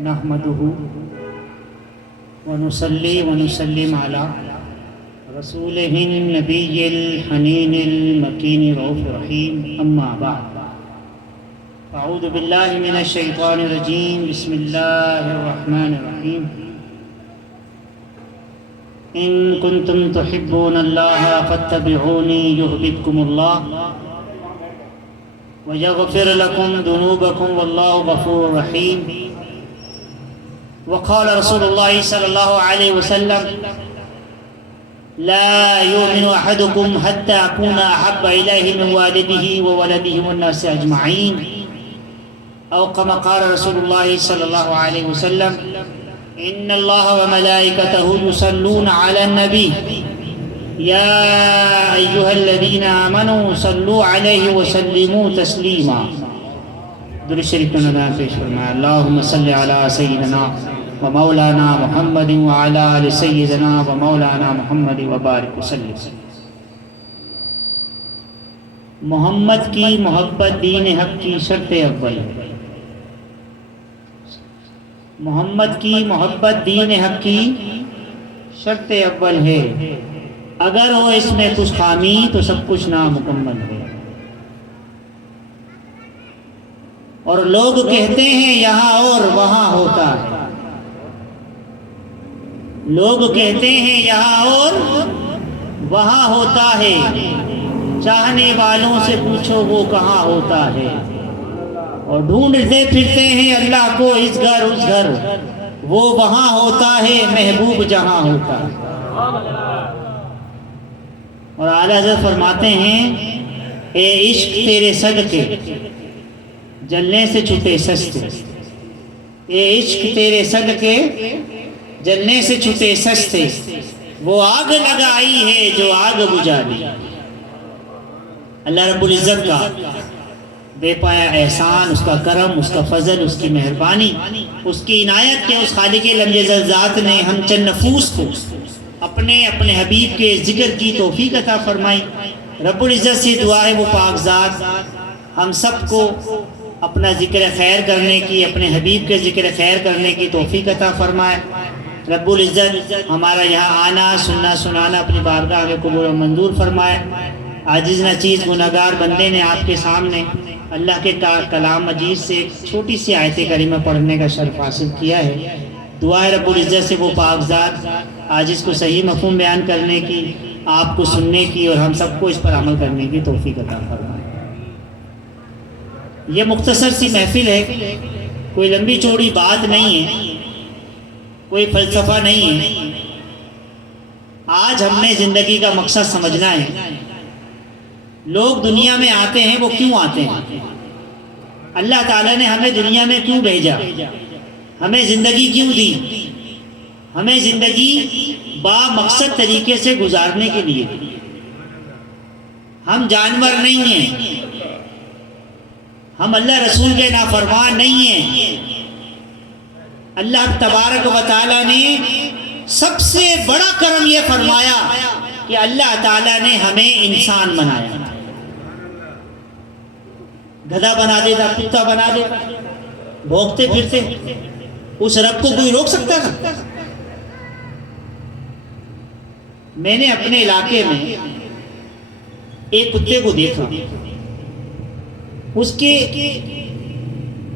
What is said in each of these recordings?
نحمده ونصلي ونسلم على رسوله النبي الحنين المكين رؤوف رحيم أما بعد أعوذ بالله من الشيطان الرجيم بسم الله الرحمن الرحيم إن كنتم تحبون الله فاتبعوني يحببكم الله ويغفر لكم ذنوبكم والله غفور رحيم. وقال رسول الله صلى الله عليه وسلم لا يؤمن أحدكم حتى أكون أحب إليه من والده وولده والناس أجمعين أو كما قال رسول الله صلى الله عليه وسلم إن الله وملائكته يصلون على النبي يا أيها الذين آمنوا صلوا عليه وسلموا تسليما. درود شریف کا نام پیش فرمائے. اللهم صل على سيدنا ومولانا محمد وعلى آل سيدنا ومولانا محمد وبارک وسلم. محمد کی محبت دین حق کی شرط اول ہے. محمد کی محبت دین حق کی شرط اول ہے. اگر ہو اس میں کچھ خامی تو سب کچھ نامکمل ہے. اور لوگ کہتے ہیں یہاں اور وہاں ہوتا ہے. لوگ کہتے ہیں یہاں اور وہاں ہوتا ہے. چاہنے والوں سے پوچھو وہ کہاں ہوتا ہے. اور ڈھونڈتے پھرتے ہیں اللہ کو اس گھر اس گھر. وہ وہاں ہوتا ہے محبوب جہاں ہوتا ہے. اور اعلیٰ حضرت فرماتے ہیں اے عشق تیرے صدقے جلنے سے چھٹے سستے. اے عشق تیرے صدقے جلنے سے چھٹے سستے. وہ آگ لگائی ہے جو آگ بجھا دی. اللہ رب العزت کا بے پایا احسان، اس کا کرم، اس کا فضل، اس کی مہربانی، اس کی عنایت کے اس خالق لم ذات نے ہم چند نفوس کو اپنے حبیب کے ذکر کی توفیق عطا فرمائی. رب العزت سے دعا ہے وہ پاک ذات ہم سب کو اپنا ذکر خیر کرنے کی، اپنے حبیب کے ذکر خیر کرنے کی توفیق عطا فرمائے. رب العزت ہمارا یہاں آنا سننا سنانا اپنی بارگاہ میں قبول و منظور فرمائے. عاجز ناچیز گناہگار بندے نے آپ کے سامنے اللہ کے کلام مجید سے ایک چھوٹی سی آیت کریمہ پڑھنے کا شرف حاصل کیا ہے. دعا ہے رب العزت سے وہ پاک ذات عاجز کو صحیح مفہوم بیان کرنے کی، آپ کو سننے کی اور ہم سب کو اس پر عمل کرنے کی توفیق عطا فرمائے. یہ مختصر سی محفل ہے، کوئی لمبی چوڑی بات نہیں ہے، کوئی فلسفہ نہیں ہے. آج ہم نے زندگی کا مقصد سمجھنا ہے. لوگ دنیا میں آتے ہیں وہ کیوں آتے ہیں؟ اللہ تعالیٰ نے ہمیں دنیا میں کیوں بھیجا؟ ہمیں زندگی کیوں دی؟ ہمیں زندگی با مقصد طریقے سے گزارنے کے لیے. ہم جانور نہیں ہیں، ہم اللہ رسول کے نافرمان نہیں ہیں. اللہ تبارک و تعالیٰ نے سب سے بڑا کرم یہ فرمایا کہ اللہ تعالیٰ نے ہمیں انسان بنایا. گدھا بنا دیتا، کتا بنا دیتا، بھونکتے پھرتے. اس رب کو کوئی روک سکتا تھا؟ میں نے اپنے علاقے میں ایک کتے کو دیکھا. اس کے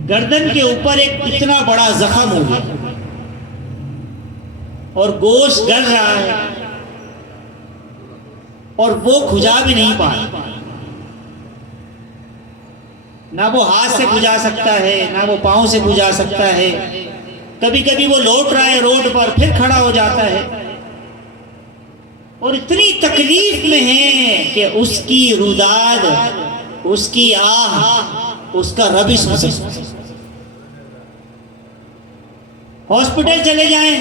گردن کے اوپر ایک اتنا بڑا زخم ہو گیا اور گوشت گل رہا ہے اور وہ کھجا بھی نہیں پایا. نہ وہ ہاتھ سے کھجا سکتا ہے، نہ وہ پاؤں سے کھجا سکتا ہے. کبھی کبھی وہ لوٹ رہا ہے روڈ پر، پھر کھڑا ہو جاتا ہے اور اتنی تکلیف میں ہے کہ اس کی روداد، اس کی آہ، اس کا رب ہی سن سکتا ہے. ہاسپٹل چلے جائیں،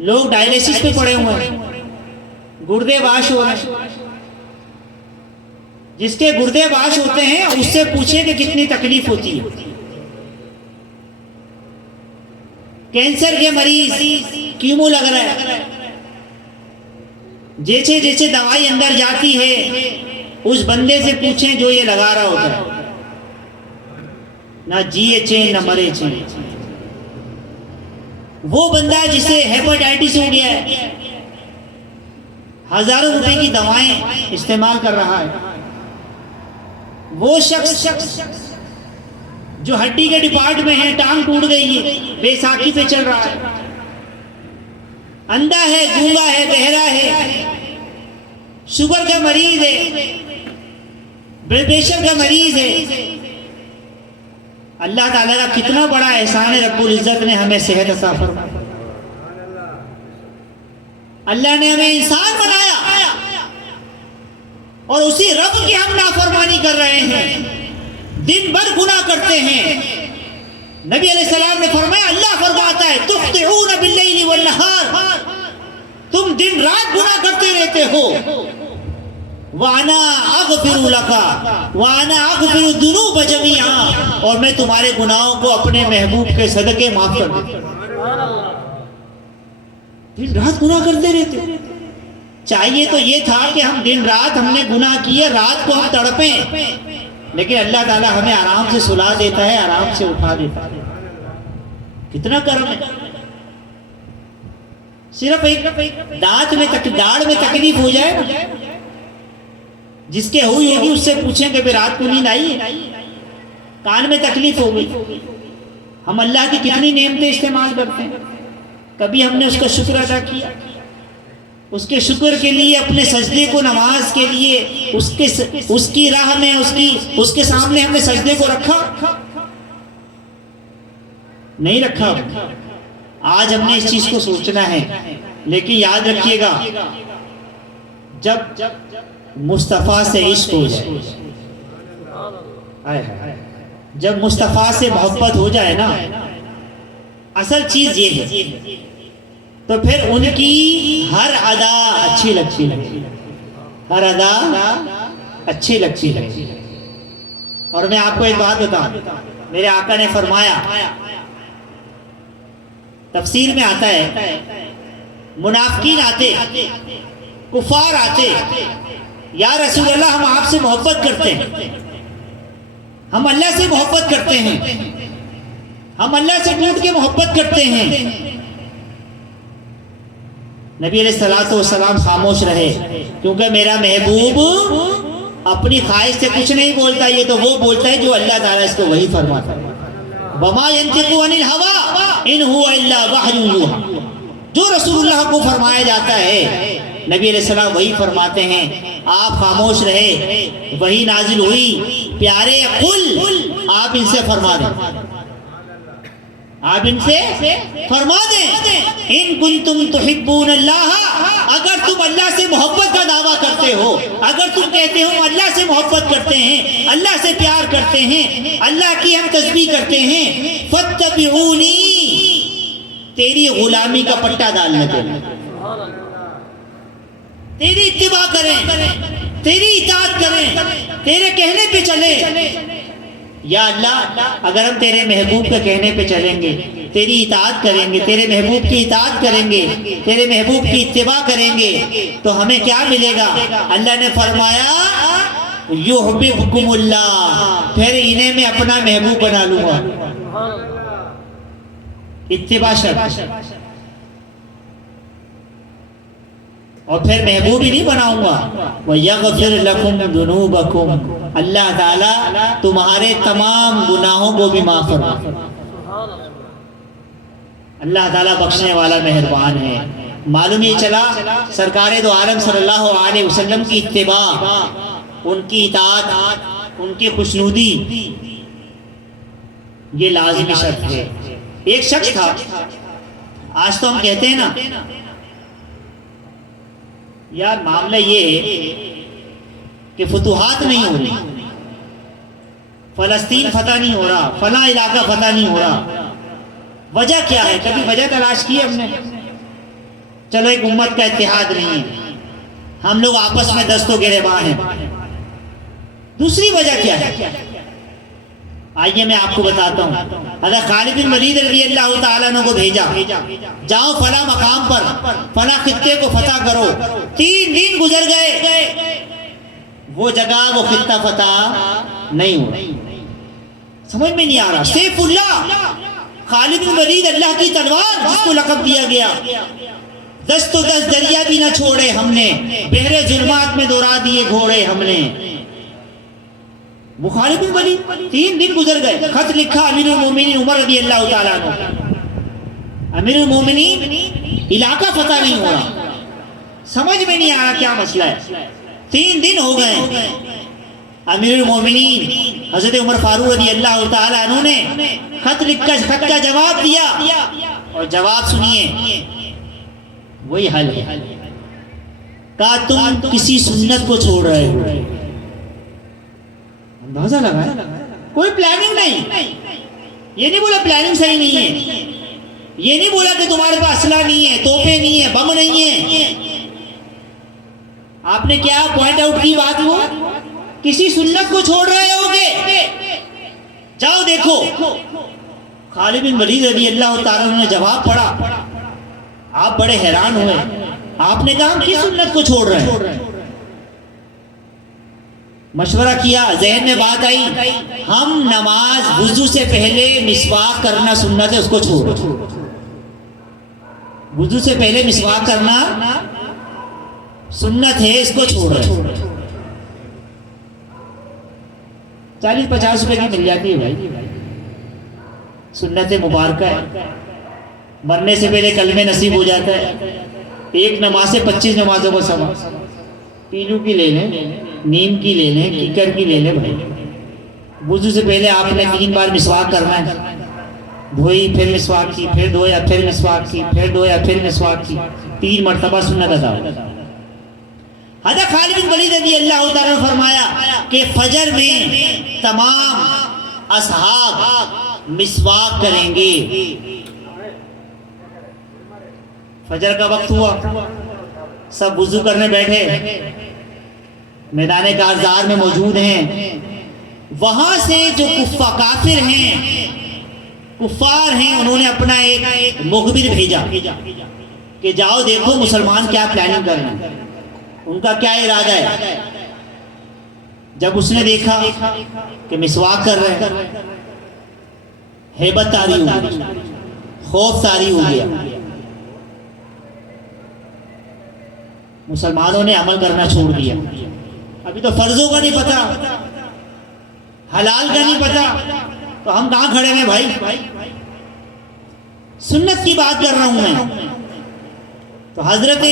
لوگ ڈائلیسس پہ پڑے ہوئے ہیں، گردے واش ہو رہے ہیں. جس کے گردے واش ہوتے ہیں اس سے پوچھیں کہ کتنی تکلیف ہوتی ہے. کینسر کے مریض کیمو لگ رہا ہے، جیسے جیسے دوائی اندر جاتی ہے اس بندے سے پوچھیں جو یہ لگا رہا ہوتا ہے. نہ جیے چین نہ مرے چین. وہ بندہ جسے ہیپاٹائٹس ہو گیا ہے، ہزاروں روپے کی دوائیں استعمال کر رہا ہے. وہ شخص جو ہڈی کے ڈپارٹ میں ہے، ٹانگ ٹوٹ گئی ہے، بے ساکھی پہ چل رہا ہے، اندھا ہے، گونگا ہے، بہرا ہے، شوگر کا مریض ہے، بلڈ پریشر کا مریض ہے. اللہ تعالیٰ کا کتنا بڑا احسان ہے، رب العزت نے ہمیں صحت عطا فرمائی. اللہ نے ہمیں انسان بنایا اور اسی رب کی ہم نافرمانی کر رہے ہیں، دن بھر گناہ کرتے ہیں. نبی علیہ السلام نے فرمایا، اللہ فرماتا ہے تخطئون باللیل والنہار، تم دن رات گناہ کرتے رہتے ہو. وَأَنَا أَغْفِرُ لَكَ وَأَنَا أَغْفِرُ الذُّنُوبَ جَمِيعًا، اور میں تمہارے گناہوں کو اپنے محبوب کے صدقے معاف کر دیتا ہوں. دن رات گناہ کرتے رہتے ہو. چاہیے تو یہ تھا کہ ہم دن رات ہم نے گناہ کیے، رات کو ہم تڑپیں، لیکن اللہ تعالیٰ ہمیں آرام سے سلا دیتا ہے، آرام سے اٹھا دیتا ہے. کتنا کرم ہے. صرف ایک دانت میں داڑھ میں تکلیف ہو جائے نا، جس کے ہوئی ہوگی اس سے پوچھیں کہ رات کو نیند آئی ہے، کان میں تکلیف ہو گئی. ہم اللہ کی کتنی نعمتیں استعمال کرتے ہیں، کبھی ہم نے اس کا شکر ادا کیا؟ اس کے شکر کے لیے اپنے سجدے کو نماز کے لیے اس کی راہ میں اس کے سامنے ہم نے سجدے کو رکھا؟ نہیں رکھا. آج ہم نے اس چیز کو سوچنا ہے. لیکن یاد رکھیے گا، جب مصطفیٰ سے عشق ہو جائے، جب مصطفیٰ سے محبت ہو جائے نا، اصل چیز یہ ہے، تو پھر ان کی ہر ادا اچھی لگتی ہے، ہر ادا اچھی لگتی ہے. اور میں آپ کو ایک بات بتاؤں، میرے آقا نے فرمایا، تفسیر میں آتا ہے، منافقین آتے، کفار آتے، یا رسول اللہ ہم آپ سے محبت کرتے ہیں، ہم اللہ سے محبت کرتے ہیں، ہم اللہ سے ٹوٹ کے محبت کرتے ہیں. نبی علیہ السلام خاموش رہے، کیونکہ میرا محبوب اپنی خواہش سے کچھ نہیں بولتا، یہ تو وہ بولتا ہے جو اللہ تعالیٰ اس کو وحی فرماتا ہے. وَمَا يَنْطِقُ عَنِ الْهَوَىٰ إِنْ هُوَ إِلَّا وَحْيٌ يُوحَىٰ، جو رسول اللہ کو فرمایا جاتا ہے نبی علیہ السلام وہی فرماتے ہیں. آپ خاموش رہے، وہی نازل ہوئی، پیارے قل، آپ ان سے فرما دیں، آپ ان سے فرما دیں، ان کنتم تحبون اللہ، اگر تم اللہ سے محبت کا دعویٰ کرتے ہو، اگر تم کہتے ہو اللہ سے محبت کرتے ہیں، اللہ سے پیار کرتے ہیں، اللہ کی ہم تسبیح کرتے ہیں، فاتبعونی، تیری غلامی کا پٹا ڈالنے دیں، تیری اتباع کریں، تیری اطاعت کریں، تیرے کہنے پہ چلیں. یا اللہ، اگر ہم تیرے محبوب کے کہنے پہ چلیں گے، تیری اطاعت کریں گے، تیرے محبوب کی اطاعت کریں گے، تیرے محبوب کی اتباع کریں گے، تو ہمیں کیا ملے گا؟ اللہ نے فرمایا یحببکم اللہ، پھر انہیں میں اپنا محبوب بنا لوں گا. اتباع شرط، اور پھر محبوب ہی نہیں بناؤں گا. وَيَغْفِرْ لَكُمْ ذُنُوبَكُمْ، اللہ تعالیٰ تمہارے تمام گناہوں کو بھی معاف فرمائے. اللہ تعالیٰ بخشنے والا مہربان ہے. معلوم یہ چلا سرکار دو عالم صلی اللہ علیہ وسلم کی اتباع، ان کی اطاعت، ان کی خوشنودی، یہ لازمی شرط ہے. ایک شخص تھا، آج تو ہم کہتے ہیں نا یار معاملہ یہ ہے کہ فتوحات نہیں ہو رہی، فلسطین فتح نہیں ہو رہا، فلاں علاقہ فتح نہیں ہو رہا. وجہ کیا ہے؟ کبھی وجہ تلاش کی ہم نے؟ چلو ایک امت کا اتحاد نہیں ہے، ہم لوگ آپس میں دست و گریباں ہیں. دوسری وجہ کیا ہے؟ آئیے میں آپ کو بتاتا ہوں. حضرت خالد بن ولید رضی اللہ تعالیٰ عنہ کو بھیجا، جاؤ فلاں مقام پر فلاں خطے کو فتح کرو. 3 دن گزر گئے، وہ جگہ وہ خطہ فتح نہیں ہوا. سمجھ میں نہیں آ رہا. سیف اللہ خالد بن ولید اللہ کی تلوار جس کو لقب دیا گیا. دست و دست دریا بھی نہ چھوڑے ہم نے, بحر ظلمات میں دوڑا دیے گھوڑے ہم نے. وہ خالد بن ولید 3 دن گزر گئے, خط لکھا امیر المومنین عمر رضی اللہ تعالیٰ عنہ. امیر المومنین علاقہ فتح نہیں ہو رہا, سمجھ میں نہیں آ رہا کیا مسئلہ ہے. 3 دن ہو گئے. امیر المومنین حضرت عمر فاروق رضی اللہ تعالیٰ عنہ نے خط لکھ کر خط کا جواب دیا, اور جواب سنیے, وہی حل ہے. کہا تم کسی سنت کو چھوڑ رہے ہو. اندازہ لگا ہے, کوئی پلاننگ نہیں. یہ نہیں بولا پلاننگ صحیح نہیں ہے, یہ نہیں بولا کہ تمہارے پاس اسلحہ نہیں ہے, توپیں نہیں ہے, بم نہیں ہے. آپ نے کیا پوائنٹ آؤٹ کی بات, وہ کسی سنت کو چھوڑ رہے ہوگے. جاؤ دیکھو. خالد بن ولید رضی اللہ تعالیٰ نے جواب پڑھا, آپ بڑے حیران ہوئے. آپ نے کہا ہم کس سنت کو چھوڑ رہے ہیں. مشورہ کیا, ذہن میں بات آئی, ہم نماز وضو سے پہلے مسواک کرنا سنت ہے, اس کو چھوڑو. وضو سے پہلے مسواک کرنا سنت ہے, اس کو چھوڑ رہے ہیں. 40-50 روپے کی مل جاتی ہے بھائی, سنت مبارکہ ہے. مرنے سے پہلے کلمہ نصیب ہو جاتا ہے. ایک نماز سے 25 نمازوں کو ثواب. پیلو کی لے لیں, نیم کی لے لیں, کیکر کی لے لیں بھائی. وضو سے پہلے آپ نے 3 بار مسواک کرنا ہے. دھوئی, پھر مسواک کی, پھر دھویا, پھر مسواک کی, پھر دھویا, پھر مسواک کی. 3 مرتبہ سنت ادا ہو. حضرت خالد بن ولید رضی اللہ تعالیٰ نے فرمایا کہ فجر میں تمام اصحاب مسواک کریں گے. فجر کا وقت ہوا, سب وضو کرنے بیٹھے, میدان کارزار میں موجود ہیں. وہاں سے جو کافر ہیں, کفار ہیں, انہوں نے اپنا ایک مخبر بھیجا کہ جاؤ دیکھو مسلمان کیا پلاننگ کر رہے ہیں, ان کا کیا ارادہ ہے. جب اس نے دیکھا کہ مسواک کر رہے ہیں, ہیبت طاری ہو گئی, خوف طاری ہو گیا. مسلمانوں نے عمل کرنا چھوڑ دیا. ابھی تو فرضوں کا نہیں پتا, حلال کا نہیں پتا, تو ہم کہاں کھڑے ہیں بھائی. سنت کی بات کر رہا ہوں میں. تو حضرت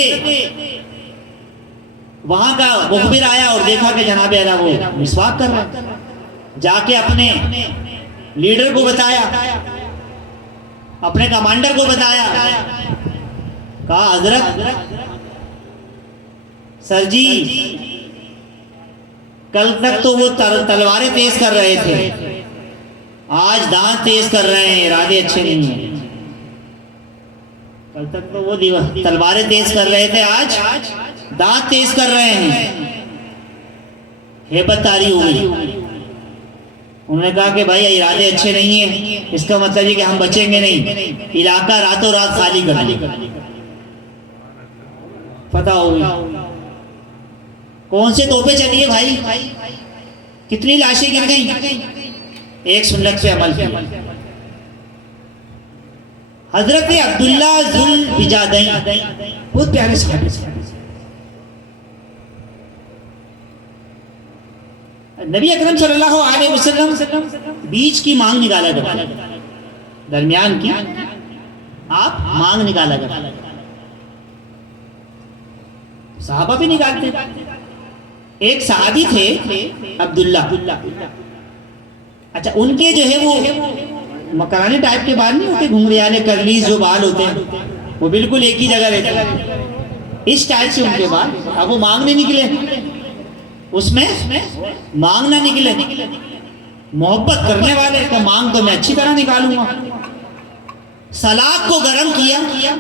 وہاں کا مخبر آیا اور دیکھا کہ جناب اعلیٰ وہ مسواک کر رہا ہے. جا کے اپنے لیڈر کو بتایا, اپنے کمانڈر کو بتایا. کہا حضرت سر جی, کل تک تو وہ تلواریں تیز کر رہے تھے, آج دانت تیز کر رہے ہیں, ارادے اچھے نہیں ہیں. کل تک تو وہ تلواریں تیز کر رہے تھے, آج دانت تیز کر رہے ہیں. ہیبت طاری ہو گئی. انہوں نے کہا کہ بھائی ارادے اچھے نہیں ہیں, اس کا مطلب یہ کہ ہم بچیں گے نہیں, علاقہ راتوں رات خالی کر دیں. فتح ہو گئی. کون سے توپے چلیے بھائی, کتنی لاشیں گر گئیں, ایک سنت پہ عمل کیا. حضرت عبداللہ ذوالبجادین بہت پیارے صحابی, نبی اکرم صلی اللہ علیہ وسلم بیچ کی مانگ نکالا کرتے, درمیان کی آپ مانگ نکالا کرتے. صحابہ بھی نکالتے. ایک صحابی تھے عبداللہ, اچھا ان کے جو ہے وہ مکرانے ٹائپ کے بال نہیں ہوتے, گھنگریالے کرلیز جو بال ہوتے ہیں, وہ بالکل ایک ہی جگہ رہتے ہیں, اس ٹائپ سے ان کے بال. اب وہ مانگنے نکلے, اس میں مانگنا نکلے, محبت کرنے والے کا مانگ تو میں اچھی طرح نکالوں گا. سلاخ کو گرم کیا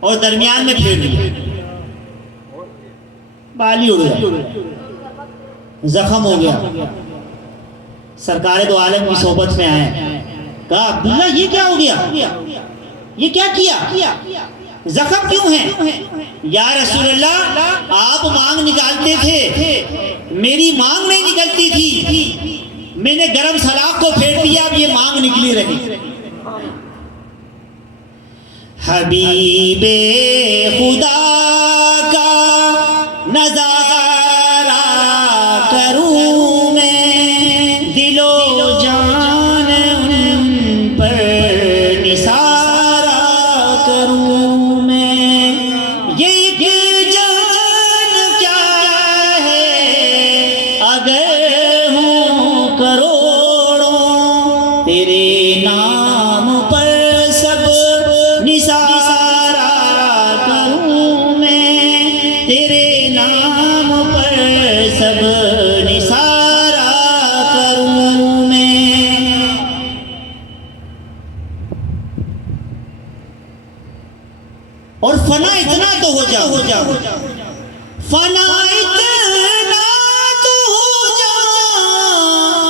اور درمیان میں پھیر دیا, بالی اڑ گیا, زخم ہو گیا. سرکار دو عالم کی صحبت میں آئے, کہا عبداللہ یہ کیا ہو گیا, یہ کیا کیا, زخم کیوں ہے؟ یا رسول اللہ آپ مانگ نکالتے تھے, میری مانگ نہیں نکلتی تھی, میں نے گرم سلاخ کو پھیر دیا، اب یہ مانگ نکلی رہی۔ حبیب خدا کا نظارہ کروں میں، دل و جان ان پر نثارہ کروں میں۔ یہ ایک جان کیا ہے اگر ہوں کروڑوں، تیرے نام پر سب نثارہ کروں میں، تیرے نام پر سب نثارہ کروں میں۔ اور فنا اتنا تو ہو جا، فنا اتنا تو ہو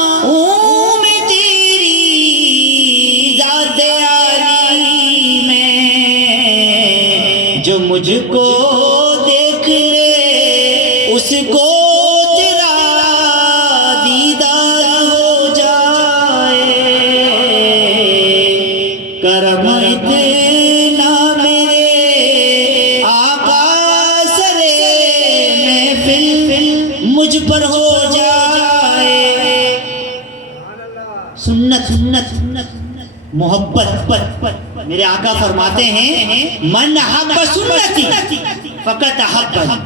جاؤں میں تیری ذات عالی میں، جو مجھ کو دیکھ لے اس کو تیرا دیدار ہو جائے۔ کرم اتنا میرے آقا سرے محفل مجھ پر ہو جائے۔ سنت محبت، میرے آقا فرماتے ہیں من احب سنتی فقط احبنی،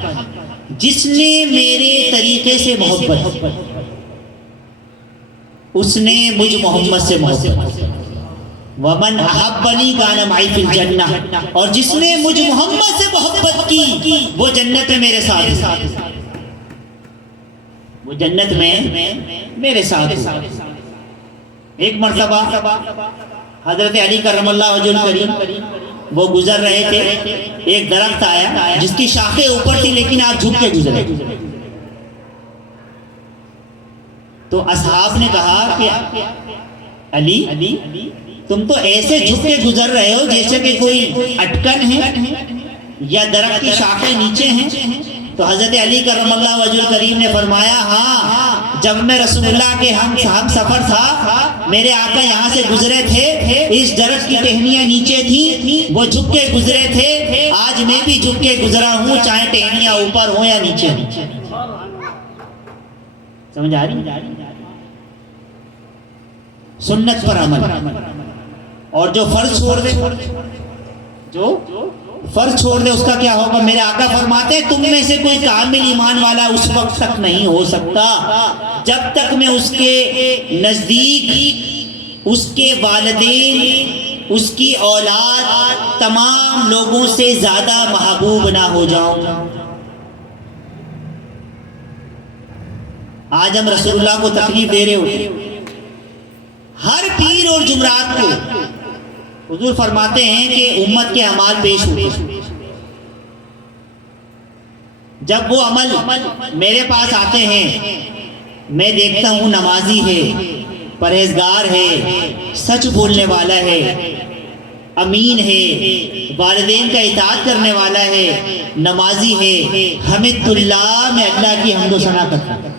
جس نے میرے طریقے سے محبت، اس نے مجھ محمد سے محبت۔ ومن احبنی کان معی فی الجنہ، اور جس نے مجھ محمد سے محبت کی وہ جنت میں میرے ساتھ، وہ جنت میں میرے ساتھ۔ ایک مرتبہ حضرت علی کرم اللہ وجہ الکریم وہ گزر رہے تھے، ایک درخت آیا جس کی شاخیں اوپر تھی لیکن آپ جھک کے گزرے، تو اصحاب نے کہا کہ علی تم تو ایسے جھک کے گزر رہے ہو جیسے کہ کوئی اٹکن ہے یا درخت کی شاخیں نیچے ہیں۔ تو حضرت علی کرم اللہ وجہ الکریم نے فرمایا ہاں، جب میں رسول اللہ کے ہم سفر تھا، میرے آقا یہاں سے گزرے تھے، اس درخت کی ٹہنیاں نیچے تھیں، وہ جھک کے گزرے تھے، آج میں بھی جھک کے گزرا ہوں، چاہے ٹہنیاں اوپر ہوں یا نیچے ہوں۔ سمجھ آ رہی؟ سنت پر عمل، اور جو فرض چھوڑ دے، جو فرض چھوڑ دے اس کا کیا ہوگا؟ میرے آقا فرماتے ہیں تم میں سے کوئی کامل ایمان والا اس وقت تک نہیں ہو سکتا جب تک میں اس کے نزدیک اس کے والدین، اس کی اولاد، تمام لوگوں سے زیادہ محبوب نہ ہو جاؤں۔ آج ہم رسول اللہ کو تکلیف دے رہے ہو، ہر پیر اور جمعرات کو حضور فرماتے ہیں کہ امت کے اعمال پیش ہوئے، جب وہ عمل میرے پاس آتے ہیں میں دیکھتا ہوں نمازی ہے، پرہیزگار ہے، سچ بولنے والا ہے، امین ہے، والدین کا اطاعت کرنے والا ہے، نمازی ہے، حمد اللہ میں اللہ کی حمد و ثنا کرتا ہے۔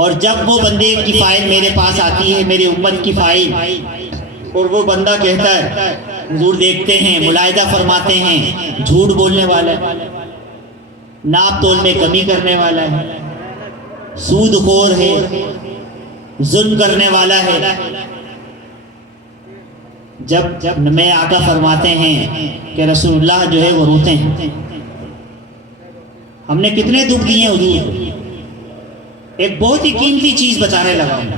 اور جب وہ بندے کی فائل میرے پاس آتی ہے، میری امت کی فائل، اور وہ بندہ کہتا ہے حضور دیکھتے ہیں، ملاحظہ فرماتے ہیں جھوٹ بولنے والا ہے، ناپ تول میں کمی کرنے والا ہے، سود خور ہے، ظلم کرنے والا ہے، جب میں آقا فرماتے ہیں کہ رسول اللہ جو ہے وہ روتے ہیں۔ ہم نے کتنے دکھ دیے حضور، ایک بہت ہی قیمتی چیز بتانے لگا ہوں،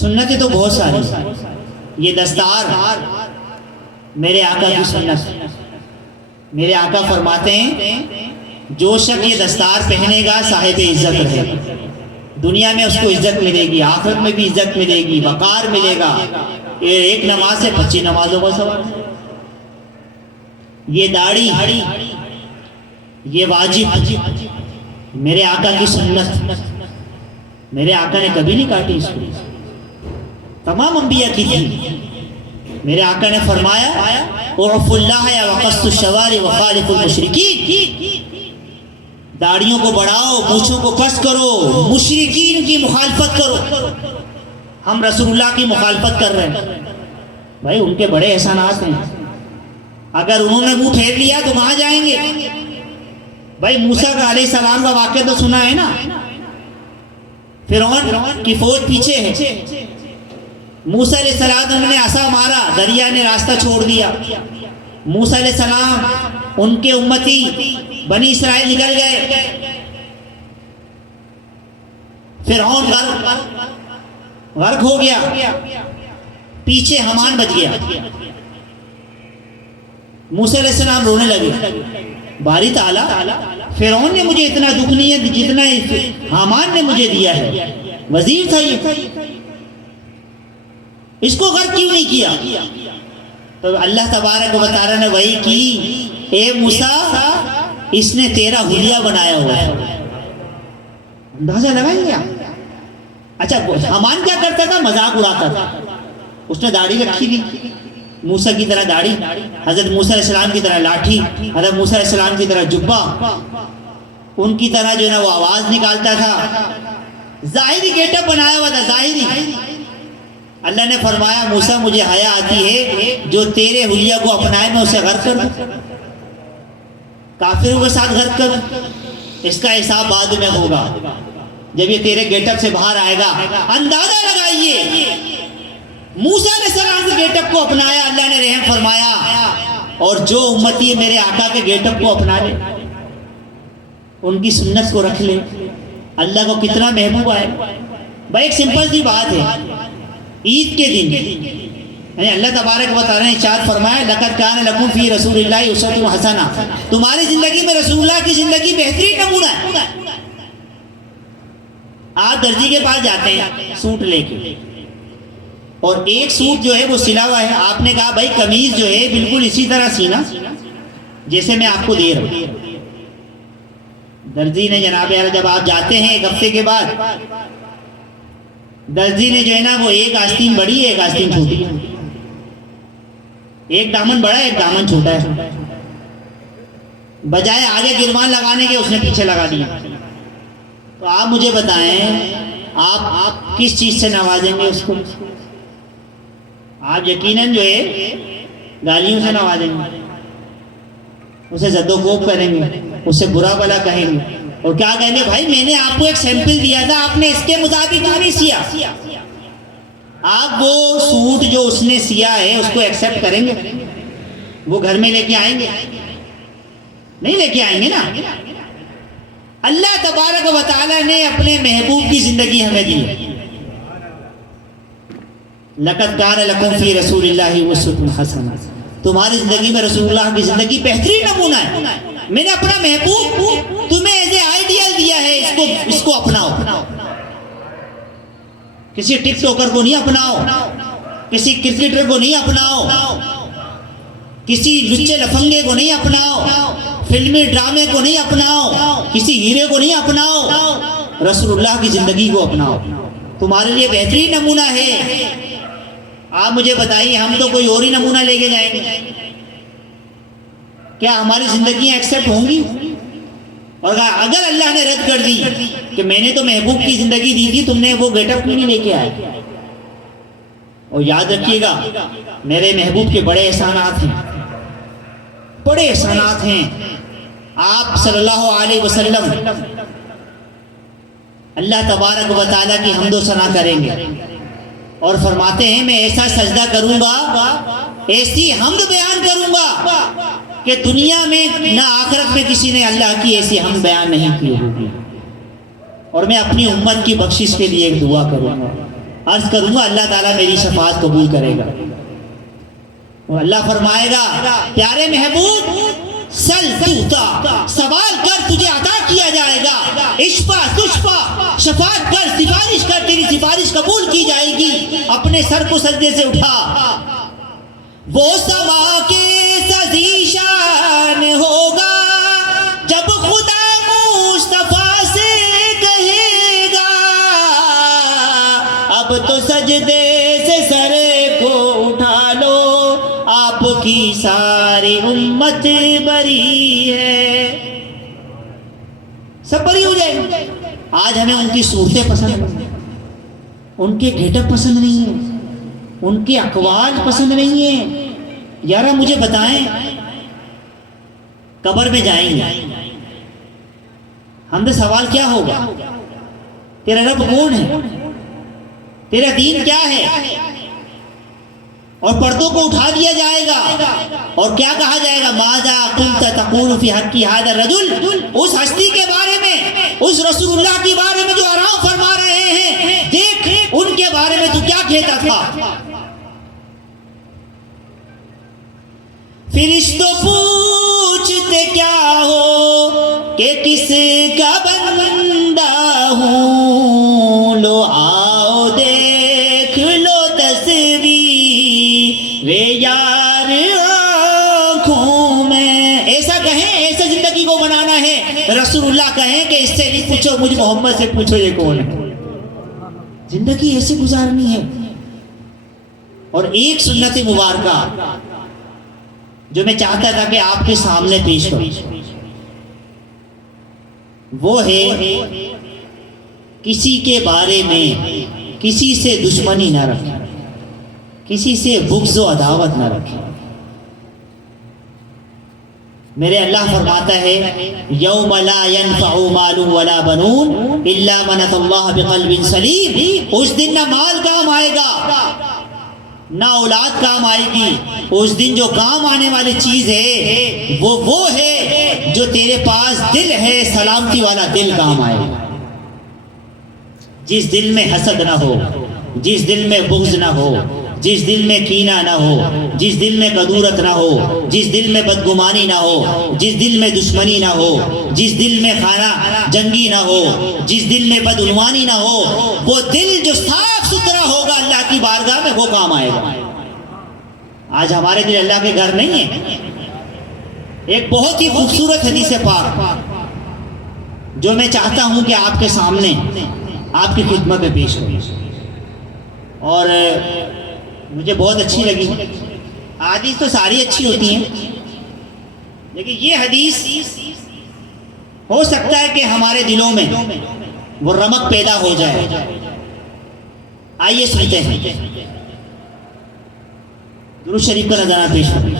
سنتیں تو بہت ساری، یہ دستار میرے آقا کی سنت۔ میرے آقا فرماتے ہیں جو شخص یہ دستار پہنے گا صاحب عزت رہے گا، دنیا میں اس کو عزت ملے گی، آخرت میں بھی عزت ملے گی، وقار ملے گا، ایک نماز سے 25 نمازوں کا ثواب۔ یہ داڑھی، یہ واجب میرے آقا کی سنت، میرے آقا نے کبھی نہیں کاٹی اس کو، تمام انبیاء کی تھی۔ میرے آقا نے فرمایا اعف اللہ وقص الشوارب وخالف المشرکین، داڑھیوں کو بڑھاؤ، مونچھوں کو کس کرو، مشرکین کی مخالفت کرو. ہم رسول اللہ کی مخالفت کر رہے ہیں. بھائی ان کے بڑے احسانات ہیں، اگر انہوں نے منہ پھیر لیا تو کہاں جائیں گے؟ بھائی موسیٰ کا علیہ السلام کا واقعہ تو سنا ہے نا، فرعون کی فوج پیچھے ہے، موسیٰ علیہ السلام نے عصا مارا، دریا نے راستہ چھوڑ دیا. موسیٰ علیہ السلام ان کے امتی بنی اسرائیل نکل گئے، فرعون غرق ہو گیا، پیچھے حمان بچ گیا. موسیٰ علیہ السلام رونے لگے، باری تعالیٰ فرعون نے مجھے اتنا دکھ نہیں ہے جتنا حمان نے مجھے دیا ہے، وزیر تھا یہ، اس کو غرق کیوں نہیں کیا؟ تو اللہ تبارک و تعالیٰ نے وحی کی، اے موسیٰ اس نے تیرا حلیہ بنایا ہوا ہے. اندازہ لگائیں گے؟ اچھا حمان کیا کرتا تھا؟ مذاق اڑاتا تھا. اس نے داڑھی رکھی تھی، موسیٰ کی طرح داڑھی، حضرت موسیٰ علیہ السلام کی طرح لاٹھی، حضرت موسیٰ علیہ السلام کی طرح جبہ، ان کی طرح جو ہے نا وہ آواز نکالتا تھا، ظاہری گیٹ اپ بنایا ہوا تھا، ظاہری. اللہ نے فرمایا موسیٰ مجھے حیا آتی ہے، جو تیرے حلیہ کو اپنائے میں اسے غرق کر دوں، کافروں کے ساتھ غرق کر دوں. اس کا حساب بعد میں ہوگا جب یہ تیرے گیٹ اپ سے باہر آئے گا. اندازہ لگائیے، موسیٰ علیہ السلام کے گیٹ اپ کو اپنایا، اللہ نے رحم فرمایا، اور جو امتی میرے آقا کے گیٹ اپ کو اپنا لے، ان کی سنت کو رکھ لے، اللہ کو کتنا محبوب آئے. بھائی ایک سمپل سی بات ہے، عید کے دن یعنی اللہ تبارک و تعالیٰ نے ارشاد فرمایا لقد کان لکم فی رسول اللہ اسوۃ حسنہ، تمہاری زندگی میں رسول اللہ کی زندگی بہترین نمونہ ہے. آپ درزی کے پاس جاتے ہیں سوٹ لے کے، اور ایک سوٹ جو ہے وہ سلا ہوا ہے، آپ نے کہا بھائی قمیض جو ہے بالکل اسی طرح سینا جیسے میں آپ کو دے رہا ہوں. درزی نے جناب یار جب آپ جاتے ہیں ایک ہفتے کے بعد، درزی نے جو ہے نا وہ ایک آستین بڑی ہے ایک آستین چھوٹی ہے، ایک دامن بڑا ہے ایک دامن چھوٹا ہے، بجائے آگے گرمان لگانے کے اس نے پیچھے لگا دیا. تو آپ مجھے بتائیں آپ کس چیز سے نوازیں گے اس کو؟ آپ یقیناً جو ہے گالیوں سے نوازیں گے، اسے زد و کوب کریں گے، اسے برا بلا کہیں گے، اور کیا کہیں گے؟ بھائی میں نے آپ کو ایک سیمپل دیا تھا، آپ نے اس کے مطابق نہیں سیا. آپ وہ سوٹ جو اس نے سیا ہے اس کو ایکسیپٹ کریں گے؟ وہ گھر میں لے کے آئیں گے؟ نہیں لے کے آئیں گے نا. اللہ تبارک و تعالیٰ نے اپنے محبوب کی زندگی ہمیں دی. لقد کان لکم فی رسول اللہ اسوۃ حسنہ، تمہاری زندگی میں رسول اللہ کی زندگی بہترین نمونہ ہے. میں نے اپنا محبوب تمہیں ایز اے آئیڈیل دیا ہے، اس کو اپناؤ. کسی ٹک ٹاکر کو نہیں اپناؤ، کسی کرکٹر کو نہیں اپناؤ، کسی لچے لفنگے کو نہیں اپناؤ، فلمی ڈرامے کو نہیں اپناؤ، کسی ہیرے کو نہیں اپناؤ، رسول اللہ کی زندگی کو اپناؤ. تمہارے لیے بہترین نمونہ ہے. آپ مجھے بتائیے ہم تو کوئی اور ہی نمونہ لے کے جائیں گے؟ کیا ہماری زندگیاں ایکسیپٹ ہوں گی؟ اور اگر اللہ نے رد کر دی کہ میں نے تو محبوب کی زندگی دی تھی، تم نے وہ گیٹ اپ کیوں نہیں لے کے آئے؟ اور یاد رکھیے گا میرے محبوب کے بڑے احسانات ہیں، بڑے احسانات ہیں. آپ صلی اللہ علیہ وسلم اللہ تبارک و تعالیٰ کی حمد و ثنا کریں گے اور فرماتے ہیں میں ایسا سجدہ کروں گا، ایسی حمد بیان کروں گا کہ دنیا میں نہ آخرت میں کسی نے اللہ کی ایسی حمد بیان نہیں کی ہوگی. اور میں اپنی امت کی بخشش کے لیے ایک دعا کروں گا، عرض کروں گا اللہ تعالیٰ میری شفاعت قبول کرے گا. اور اللہ فرمائے گا پیارے محبوب سل توتا، سوال کر تجھے عطا کیا جائے گا، اشفا تشفا، شفاعت کر سفارش کر تیری سفارش قبول کی جائے گی. اپنے سر کو سجدے سے اٹھا، وہ سما کے سزیشان ہوگا جب خدا مصطفیٰ سے کہے گا اب تو سجدے سے سر کو اٹھا لو، آپ کی ساری امت بری ہے. آج ہمیں ان کی صورتیں پسند نہیں ہیں، ان کے گیٹ اپ پسند نہیں ہیں، ان کے اقوال پسند نہیں ہیں. یارا مجھے بتائیں، قبر میں جائیں گے، ہم سے سوال کیا ہوگا؟ تیرا رب کون ہے؟ تیرا دین کیا ہے؟ اور پردوں کو اٹھا دیا جائے گا اور کیا کہا جائے گا؟ ماذا کنت تقول فی حق ھذا الرجل، اس ہستی کے بارے میں، اس رسول اللہ کے بارے میں جو آرام فرما رہے ہیں، دیکھ ان کے بارے میں تو کیا کہتا تھا. فرشتوں پوچھتے کیا ہو کہ کس کا بندہ ہوں، لو آؤ دیکھ لو تصویر وے یار آنکھوں میں. ایسا کہیں، ایسا زندگی کو بنانا ہے. رسول اللہ کہیں کہ اس سے نہیں پوچھو، مجھ محمد سے پوچھو یہ کون ہے. زندگی ایسے گزارنی ہے. اور ایک سنت مبارکہ جو میں چاہتا تھا کہ آپ کے سامنے پیش کروں، وہ ہے کسی کے بارے میں کسی سے دشمنی نہ رکھیں، کسی سے بغض و عداوت نہ رکھیں. میرے اللہ فرماتا ہے یوم لا ينفع مال ولا بنون الا من اتى الله بقلب سلیم. اس دن نہ مال کام آئے گا نہ اولاد کام آئے گی. اس دن جو کام آنے والی چیز ہے وہ ہے جو تیرے پاس دل ہے، سلامتی والا دل کام آئے گا. جس دل میں حسد نہ ہو، جس دل میں بغض نہ ہو، جس دل میں کینہ نہ ہو، جس دل میں کدورت نہ ہو، جس دل میں بدگمانی نہ ہو، جس دل میں دشمنی نہ ہو، جس دل میں خانہ جنگی نہ ہو، جس دل میں بدعنوانی نہ ہو، وہ دل جو صاف ستھرا ہوگا اللہ کی بارگاہ میں وہ کام آئے گا. آج ہمارے دل اللہ کے گھر نہیں ہے. ایک بہت ہی خوبصورت حدیث پاک جو میں چاہتا ہوں کہ آپ کے سامنے، آپ کی خدمت میں پیش کروں، اور مجھے بہت اچھی لگی. حدیث تو ساری اچھی ہوتی ہیں، لیکن یہ حدیث ہو سکتا ہے کہ ہمارے دلوں میں وہ رمق پیدا ہو جائے. آئیے سنتے ہیں. درود شریف کا نظرانہ پیش کریں.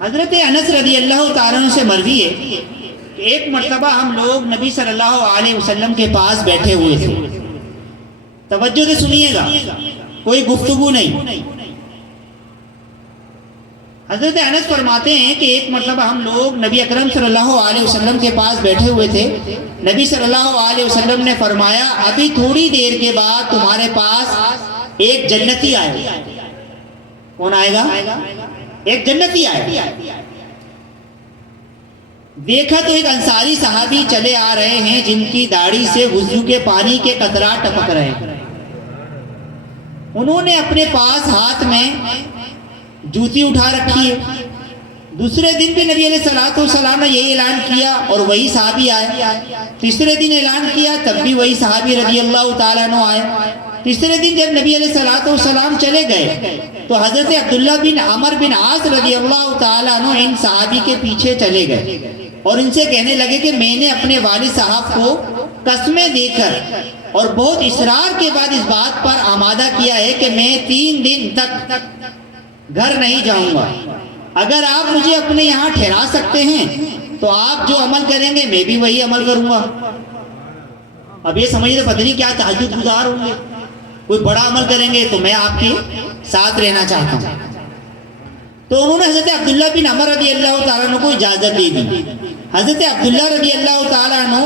حضرت انس رضی اللہ تعالیٰ عنہ سے مروی ہے کہ ایک مرتبہ ہم لوگ نبی صلی اللہ علیہ وسلم کے پاس بیٹھے ہوئے تھے. توجہ سے سنیے گا، کوئی گفتگو نہیں. حضرت انس فرماتے ہیں کہ ایک مرتبہ ہم لوگ نبی اکرم صلی اللہ علیہ وسلم کے پاس بیٹھے ہوئے تھے. نبی صلی اللہ علیہ وسلم نے فرمایا ابھی تھوڑی دیر کے بعد تمہارے پاس ایک جنتی آئے گا. کون آئے گا؟ ایک جنتی آئے گا. دیکھا تو ایک انصاری صحابی چلے آ رہے ہیں جن کی داڑھی سے وضو کے پانی کے قطرات ٹپک رہے ہیں. انہوں نے اپنے پاس ہاتھ میں جوتی اٹھا رکھی ہے. دوسرے دن بھی نبی علیہ الصلوۃ والسلام نے یہی اعلان کیا اور وہی صحابی آئے. تیسرے دن اعلان کیا تب بھی وہی صحابی رضی اللہ تعالیٰ عنہ آئے. تیسرے دن جب نبی علیہ الصلوۃ والسلام چلے گئے تو حضرت عبداللہ بن عمر بن عاص رضی اللہ تعالیٰ عنہ ان صحابی کے پیچھے چلے گئے اور ان سے کہنے لگے کہ میں نے اپنے والد صاحب کو قسمیں دے کر اور بہت اصرار کے بعد اس بات پر آمادہ کیا ہے کہ میں 3 دن تک گھر نہیں جاؤں گا. اگر آپ مجھے اپنے یہاں ٹھہرا سکتے ہیں تو آپ جو عمل کریں گے میں بھی وہی عمل کروں گا. اب یہ سمجھے پتہ نہیں کیا تہجد گزار ہوں گے، کوئی بڑا عمل کریں گے تو میں آپ کے ساتھ رہنا چاہتا ہوں. تو انہوں نے حضرت عبداللہ بن عمر رضی اللہ تعالیٰ عنہ کو اجازت دے دی. حضرت عبداللہ رضی اللہ تعالیٰ عنہ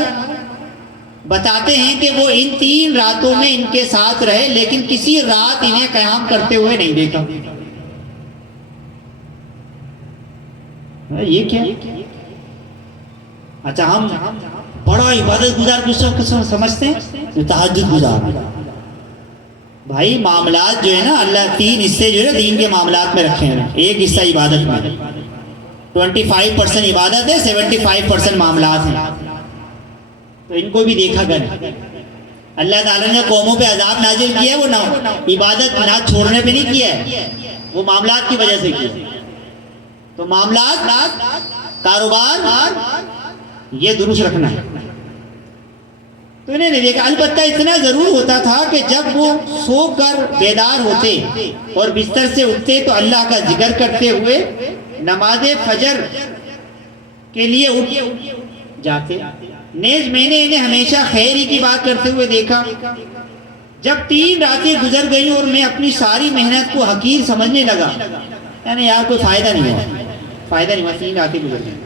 بتاتے ہیں کہ وہ ان 3 راتوں میں ان کے ساتھ رہے لیکن کسی رات انہیں قیام کرتے ہوئے نہیں دیکھا. یہ کیا؟ اچھا ہم بڑا عبادت گزار کو سمجھتے ہیں جو تہجد گزار. بھائی معاملات جو ہے نا اللہ 3 حصے جو ہے دین کے معاملات میں رکھے ہیں. ایک حصہ عبادت میں 25% عبادت ہے، 75% معاملات ہیں. تو ان کو بھی دیکھا کریں. اللہ تعالیٰ نے قوموں پہ عذاب نازل کیا ہے وہ نہ عبادت نہ چھوڑنے پہ نہیں کیا ہے، وہ معاملات کی وجہ سے کیا. تو معاملات، کاروبار، یہ درست رکھنا ہے. تو انہیں نہیں دیکھا. البتہ اتنا ضرور ہوتا تھا کہ جب وہ سو کر بیدار ہوتے اور بستر سے اٹھتے تو اللہ کا ذکر کرتے ہوئے نماز فجر کے لیے اٹھ جاتے. نیز میں نے انہیں ہمیشہ خیر ہی کی بات کرتے ہوئے دیکھا. جب 3 راتیں گزر گئیں اور میں اپنی ساری محنت کو حقیر سمجھنے لگا، یعنی یار کوئی فائدہ نہیں ہوا، 3 راتیں گزر گئیں،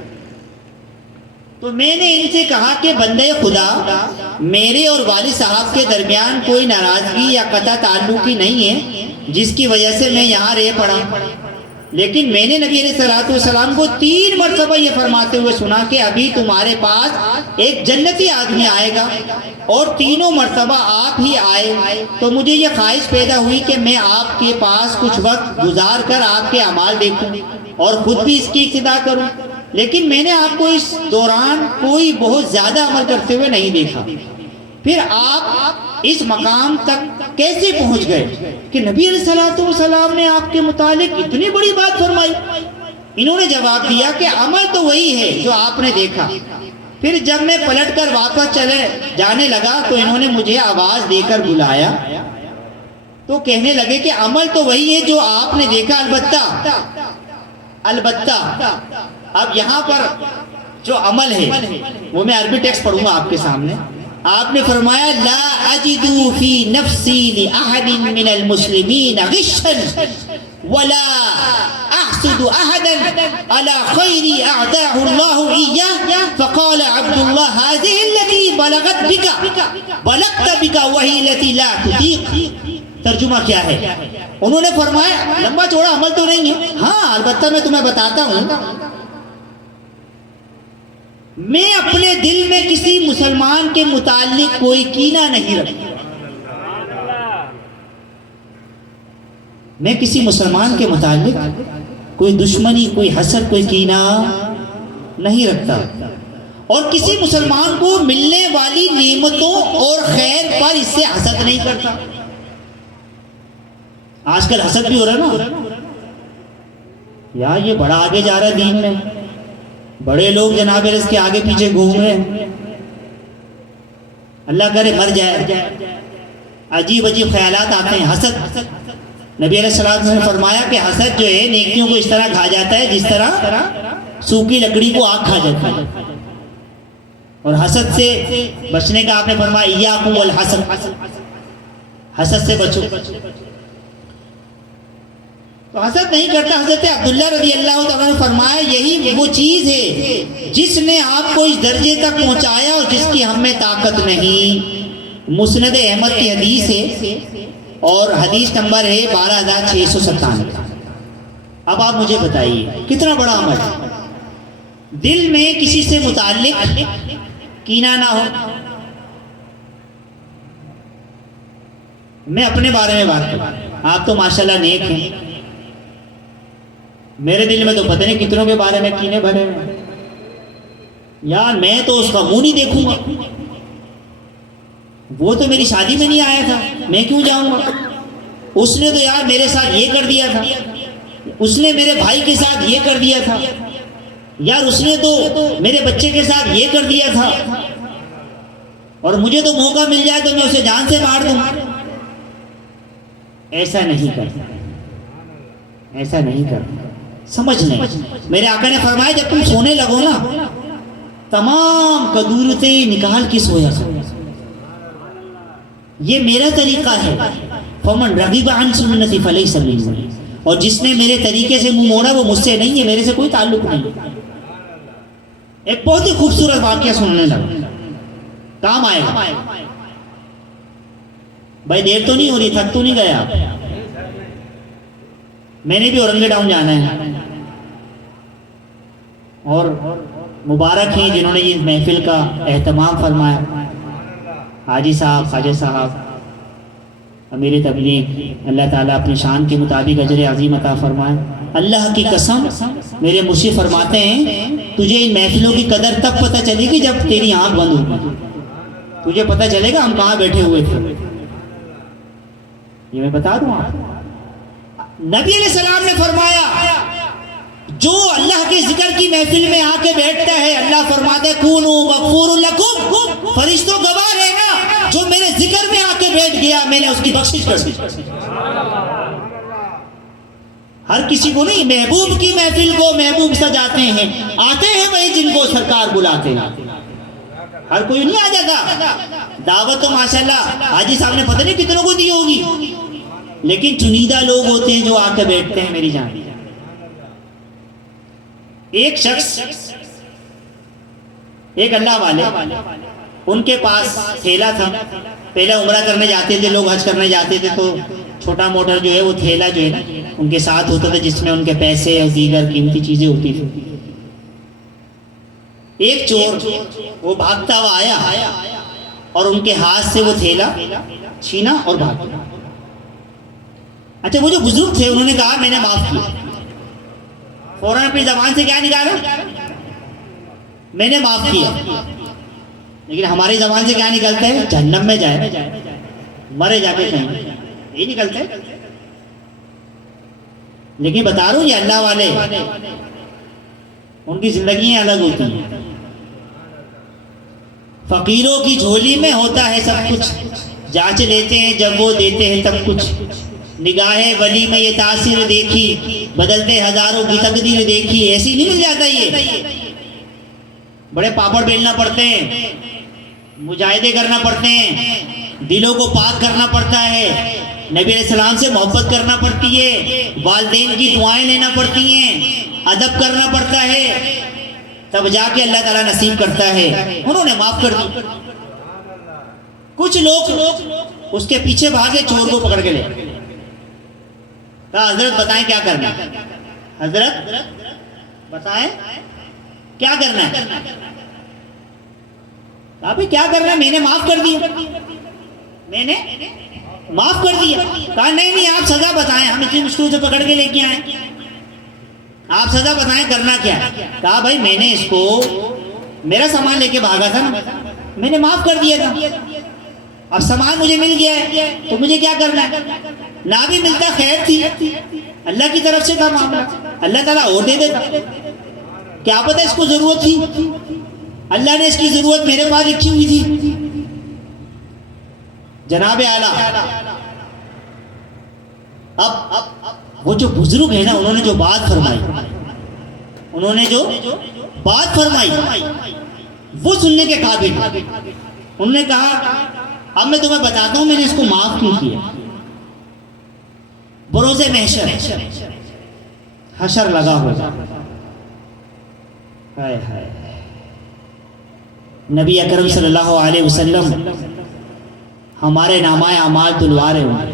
تو میں نے ان سے کہا کہ بندے خدا، میرے اور والد صاحب کے درمیان کوئی ناراضگی یا قطع تعلقی نہیں ہے جس کی وجہ سے میں یہاں رہ پڑا. لیکن میں نے نبی علیہ السلام کو 3 مرتبہ یہ فرماتے ہوئے سنا کہ ابھی تمہارے پاس ایک جنتی آدمی آئے گا، اور تینوں مرتبہ آپ ہی آئے. تو مجھے یہ خواہش پیدا ہوئی کہ میں آپ کے پاس کچھ وقت گزار کر آپ کے اعمال دیکھوں اور خود بھی اس کی اقتدا کروں. لیکن میں نے آپ کو اس دوران کوئی بہت زیادہ عمل کرتے ہوئے نہیں دیکھا. پھر آپ اس مقام تک کیسے پہنچ گئے کہ نبی علیہ السلام نے آپ کے متعلق اتنی بڑی بات فرمائی؟ انہوں نے جواب دیا کہ عمل تو وہی ہے جو آپ نے دیکھا. پھر جب میں پلٹ کر واپس چلے جانے لگا تو انہوں نے مجھے آواز دے کر بلایا تو کہنے لگے کہ عمل تو وہی ہے جو آپ نے دیکھا، البتہ اب یہاں پر جو عمل ہے وہ میں عربی ٹیکسٹ پڑھوں گا آپ کے سامنے. آپ نے فرمایا لا اجد فی نفسی لأحد من المسلمین غشا ولا احسد احدا على خیر اعطاه الله ایاه فقال عبد الله هذه التي بلغت بك وهي التي لا تطيق. ترجمہ کیا ہے؟ انہوں نے فرمایا لمبا چوڑا عمل تو نہیں ہے، ہاں البتہ میں تمہیں بتاتا ہوں، میں اپنے دل میں کسی مسلمان کے متعلق کوئی کینہ نہیں رکھتا. میں کسی مسلمان کے متعلق کوئی دشمنی، کوئی حسد، کوئی کینہ نہیں رکھتا، اور کسی مسلمان کو ملنے والی نعمتوں اور خیر پر اس سے حسد نہیں کرتا. آج کل حسد بھی ہو رہا ہے نا، یار یہ بڑا آگے جا رہا ہے دین میں، بڑے لوگ جناب اس کے آگے پیچھے گھوم رہے ہیں، اللہ کرے مر جائے. عجیب عجیب خیالات آتے ہیں. حسد، نبی علیہ السلام نے فرمایا کہ حسد جو ہے نیکیوں کو اس طرح کھا جاتا ہے جس طرح سوکھی لکڑی کو آگ کھا جاتا ہے. اور حسد سے بچنے کا آپ نے فرمایا ایاکم والحسد، حسد سے بچو. تو حسد نہیں کرتا. حضرت عبداللہ رضی اللہ تعالیٰ نے فرمایا یہی وہ چیز ہے جس نے آپ کو اس درجے تک پہنچایا اور جس کی ہم میں طاقت نہیں. مسند احمد کی حدیث ہے اور حدیث نمبر ہے 12697. اب آپ مجھے بتائیے کتنا بڑا عمل ہے. دل میں کسی سے متعلق کینہ نہ ہو. میں اپنے بارے میں بات کروں، آپ تو ماشاءاللہ نیک ہیں، میرے دل میں تو پتہ نہیں کتنوں کے بارے میں کینے بھرے ہیں. یار میں تو اس کا منہ نہیں دیکھوں گا، وہ تو میری شادی میں نہیں آیا تھا، میں کیوں جاؤں گا؟ اس نے تو یار میرے ساتھ یہ کر دیا تھا، اس نے میرے بھائی کے ساتھ یہ کر دیا تھا، یار اس نے تو میرے بچے کے ساتھ یہ کر دیا تھا، اور مجھے تو موقع مل جائے تو میں اسے جان سے مار دوں. ایسا نہیں کرتا، ایسا نہیں کرتا. سمجھ لیں میرے آقا نے فرمایا جب تم سونے لگو نا تمام کدورتیں نکال کے سویا کرو. یہ میرا طریقہ ہے. فمن رغب عن سنتی فلیس منی، اور جس نے میرے طریقے سے منہ موڑا وہ مجھ سے نہیں ہے، میرے سے کوئی تعلق نہیں. ایک بہت ہی خوبصورت واقعہ سننے لگا، کام آئے گا. بھائی دیر تو نہیں ہو رہی، تھک تو نہیں گیا؟ میں نے بھی اورنگے ڈاؤن جانا ہے، اور مبارک ہیں جنہوں نے اس محفل کا اہتمام فرمایا. حاجی صاحب، خواجہ صاحب، امیر تبلیغ، اللہ تعالیٰ اپنی شان کے مطابق اجر عظیم عطا فرمائے. اللہ کی قسم میرے مرشد فرماتے ہیں تجھے ان محفلوں کی قدر تب پتہ چلے گی جب تیری آنکھ بند ہوگی، تجھے پتہ چلے گا ہم کہاں بیٹھے ہوئے تھے. یہ میں بتا دوں آپ، نبی علیہ السلام نے فرمایا جو اللہ کے ذکر کی محفل میں آ کے بیٹھتا ہے اللہ فرماتے ہیں کونوا مغفور لکم، فرشتوں گواہ رہنا جو میرے ذکر میں آ کے بیٹھ گیا میں نے اس کی بخشش کر دی۔ ہر کسی کو نہیں، محبوب کی محفل کو محبوب سجاتے ہیں، آتے ہیں وہی جن کو سرکار بلاتے ہیں، ہر کوئی نہیں آ جاتا۔ دعوت تو ماشاءاللہ حاجی صاحب نے پتہ نہیں کتنوں کو دی ہوگی، لیکن چنیدہ لوگ ہوتے ہیں جو آ کے بیٹھتے ہیں میری جان۔ ایک شخص، ایک اللہ والے، ان کے پاس تھیلا تھا، پہلے عمرہ کرنے جاتے تھے لوگ، حج کرنے جاتے تھے تو چھوٹا موٹا جو ہے وہ تھیلا جو ہے نا ان کے ساتھ ہوتا تھا جس میں ان کے پیسے اور دیگر قیمتی چیزیں ہوتی تھی۔ ایک چور وہ بھاگتا ہوا آیا اور ان کے ہاتھ سے وہ تھیلا چھینا اور بھاگ گیا۔ اچھا وہ جو بزرگ تھے انہوں نے کہا میں نے معاف کیا، فوراً اپنی زبان سے کیا نکالا؟ میں نے معاف کیا۔ لیکن ہماری زبان سے کیا نکلتا ہے؟ جہنم میں جائے، مرے جا کے کہیں، یہ نکلتا ہے۔ لیکن بتا رہا ہوں یہ اللہ والے ان کی زندگیاں الگ ہوتی ہیں۔ فقیروں کی جھولی میں ہوتا ہے سب کچھ، جانچ لیتے ہیں جب وہ دیتے ہیں تب کچھ۔ نگاہ ولی میں یہ تاثیر دیکھی، بدلتے ہزاروں کی تقدیر دیکھی، ایسی نہیں مل جاتا۔ یہ بڑے پاپڑ بیلنا پڑتے ہیں، مجاہدے کرنا پڑتے ہیں، دلوں کو پاک کرنا پڑتا ہے، نبی علیہ السلام سے محبت کرنا پڑتی ہے، والدین کی دعائیں لینا پڑتی ہیں، ادب کرنا پڑتا ہے، تب جا کے اللہ تعالیٰ نصیب کرتا ہے۔ انہوں نے معاف کر دی۔ کچھ لوگ اس کے پیچھے بھاگے، چور کو پکڑ کے لے کہا حضرت بتائیں کیا کرنا ہے، حضرت بتائیں کیا کرنا ہے۔ کہا بھئی کیا کرنا ہے، میں نے معاف کر دیا، میں نے معاف کر دیا۔ کہا نہیں آپ سزا بتائیں، ہم اتنی مشکل سے پکڑ کے لے کے آئے، آپ سزا بتائیں کرنا کیا ہے۔ کہا بھائی میں نے اس کو، میرا سامان لے کے بھاگا تھا نا، میں نے معاف کر دیا تھا، اب سامان مجھے مل گیا ہے تو مجھے کیا کرنا ہے، نہ بھی ملتا خیر تھی، اللہ کی طرف سے تھا معاملہ، اللہ تعالیٰ اور دے دیتا، کیا پتہ اس کو ضرورت تھی، اللہ نے اس کی ضرورت میرے پاس رکھی ہوئی تھی۔ جناب اعلیٰ اب وہ جو بزرگ ہیں نا انہوں نے جو بات فرمائی، انہوں نے جو بات فرمائی وہ سننے کے قابل۔ انہوں نے کہا اب میں تمہیں بتاتا ہوں میں نے اس کو معاف کیوں کیا۔ بروز محشر حشر لگا ہوگا، نبی اکرم صلی اللہ علیہ وسلم ہمارے نامہ اعمال تلوا رہے ہوں گے،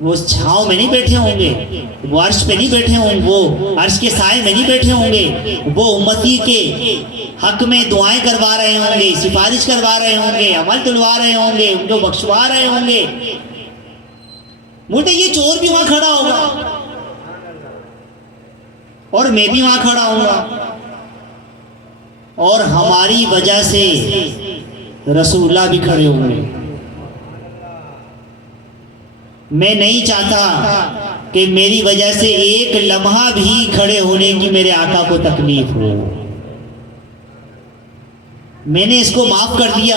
وہ اس چھاؤں میں نہیں بیٹھے ہوں گے، وہ عرش پہ نہیں بیٹھے ہوں گے، وہ عرش کے سائے میں نہیں بیٹھے ہوں گے، وہ امتی کے حق میں دعائیں کروا رہے ہوں گے، سفارش کروا رہے ہوں گے، عمل تلوا رہے ہوں گے، ان کو بخشوا رہے ہوں گے۔ بولتے یہ چور بھی وہاں کھڑا ہوگا اور میں بھی وہاں کھڑا ہوں گا، اور ہماری وجہ سے رسول اللہ بھی کھڑے ہوں گے۔ میں نہیں چاہتا کہ میری وجہ سے ایک لمحہ بھی کھڑے ہونے کی میرے آقا کو تکلیف ہو۔ میں نے اس کو معاف کر دیا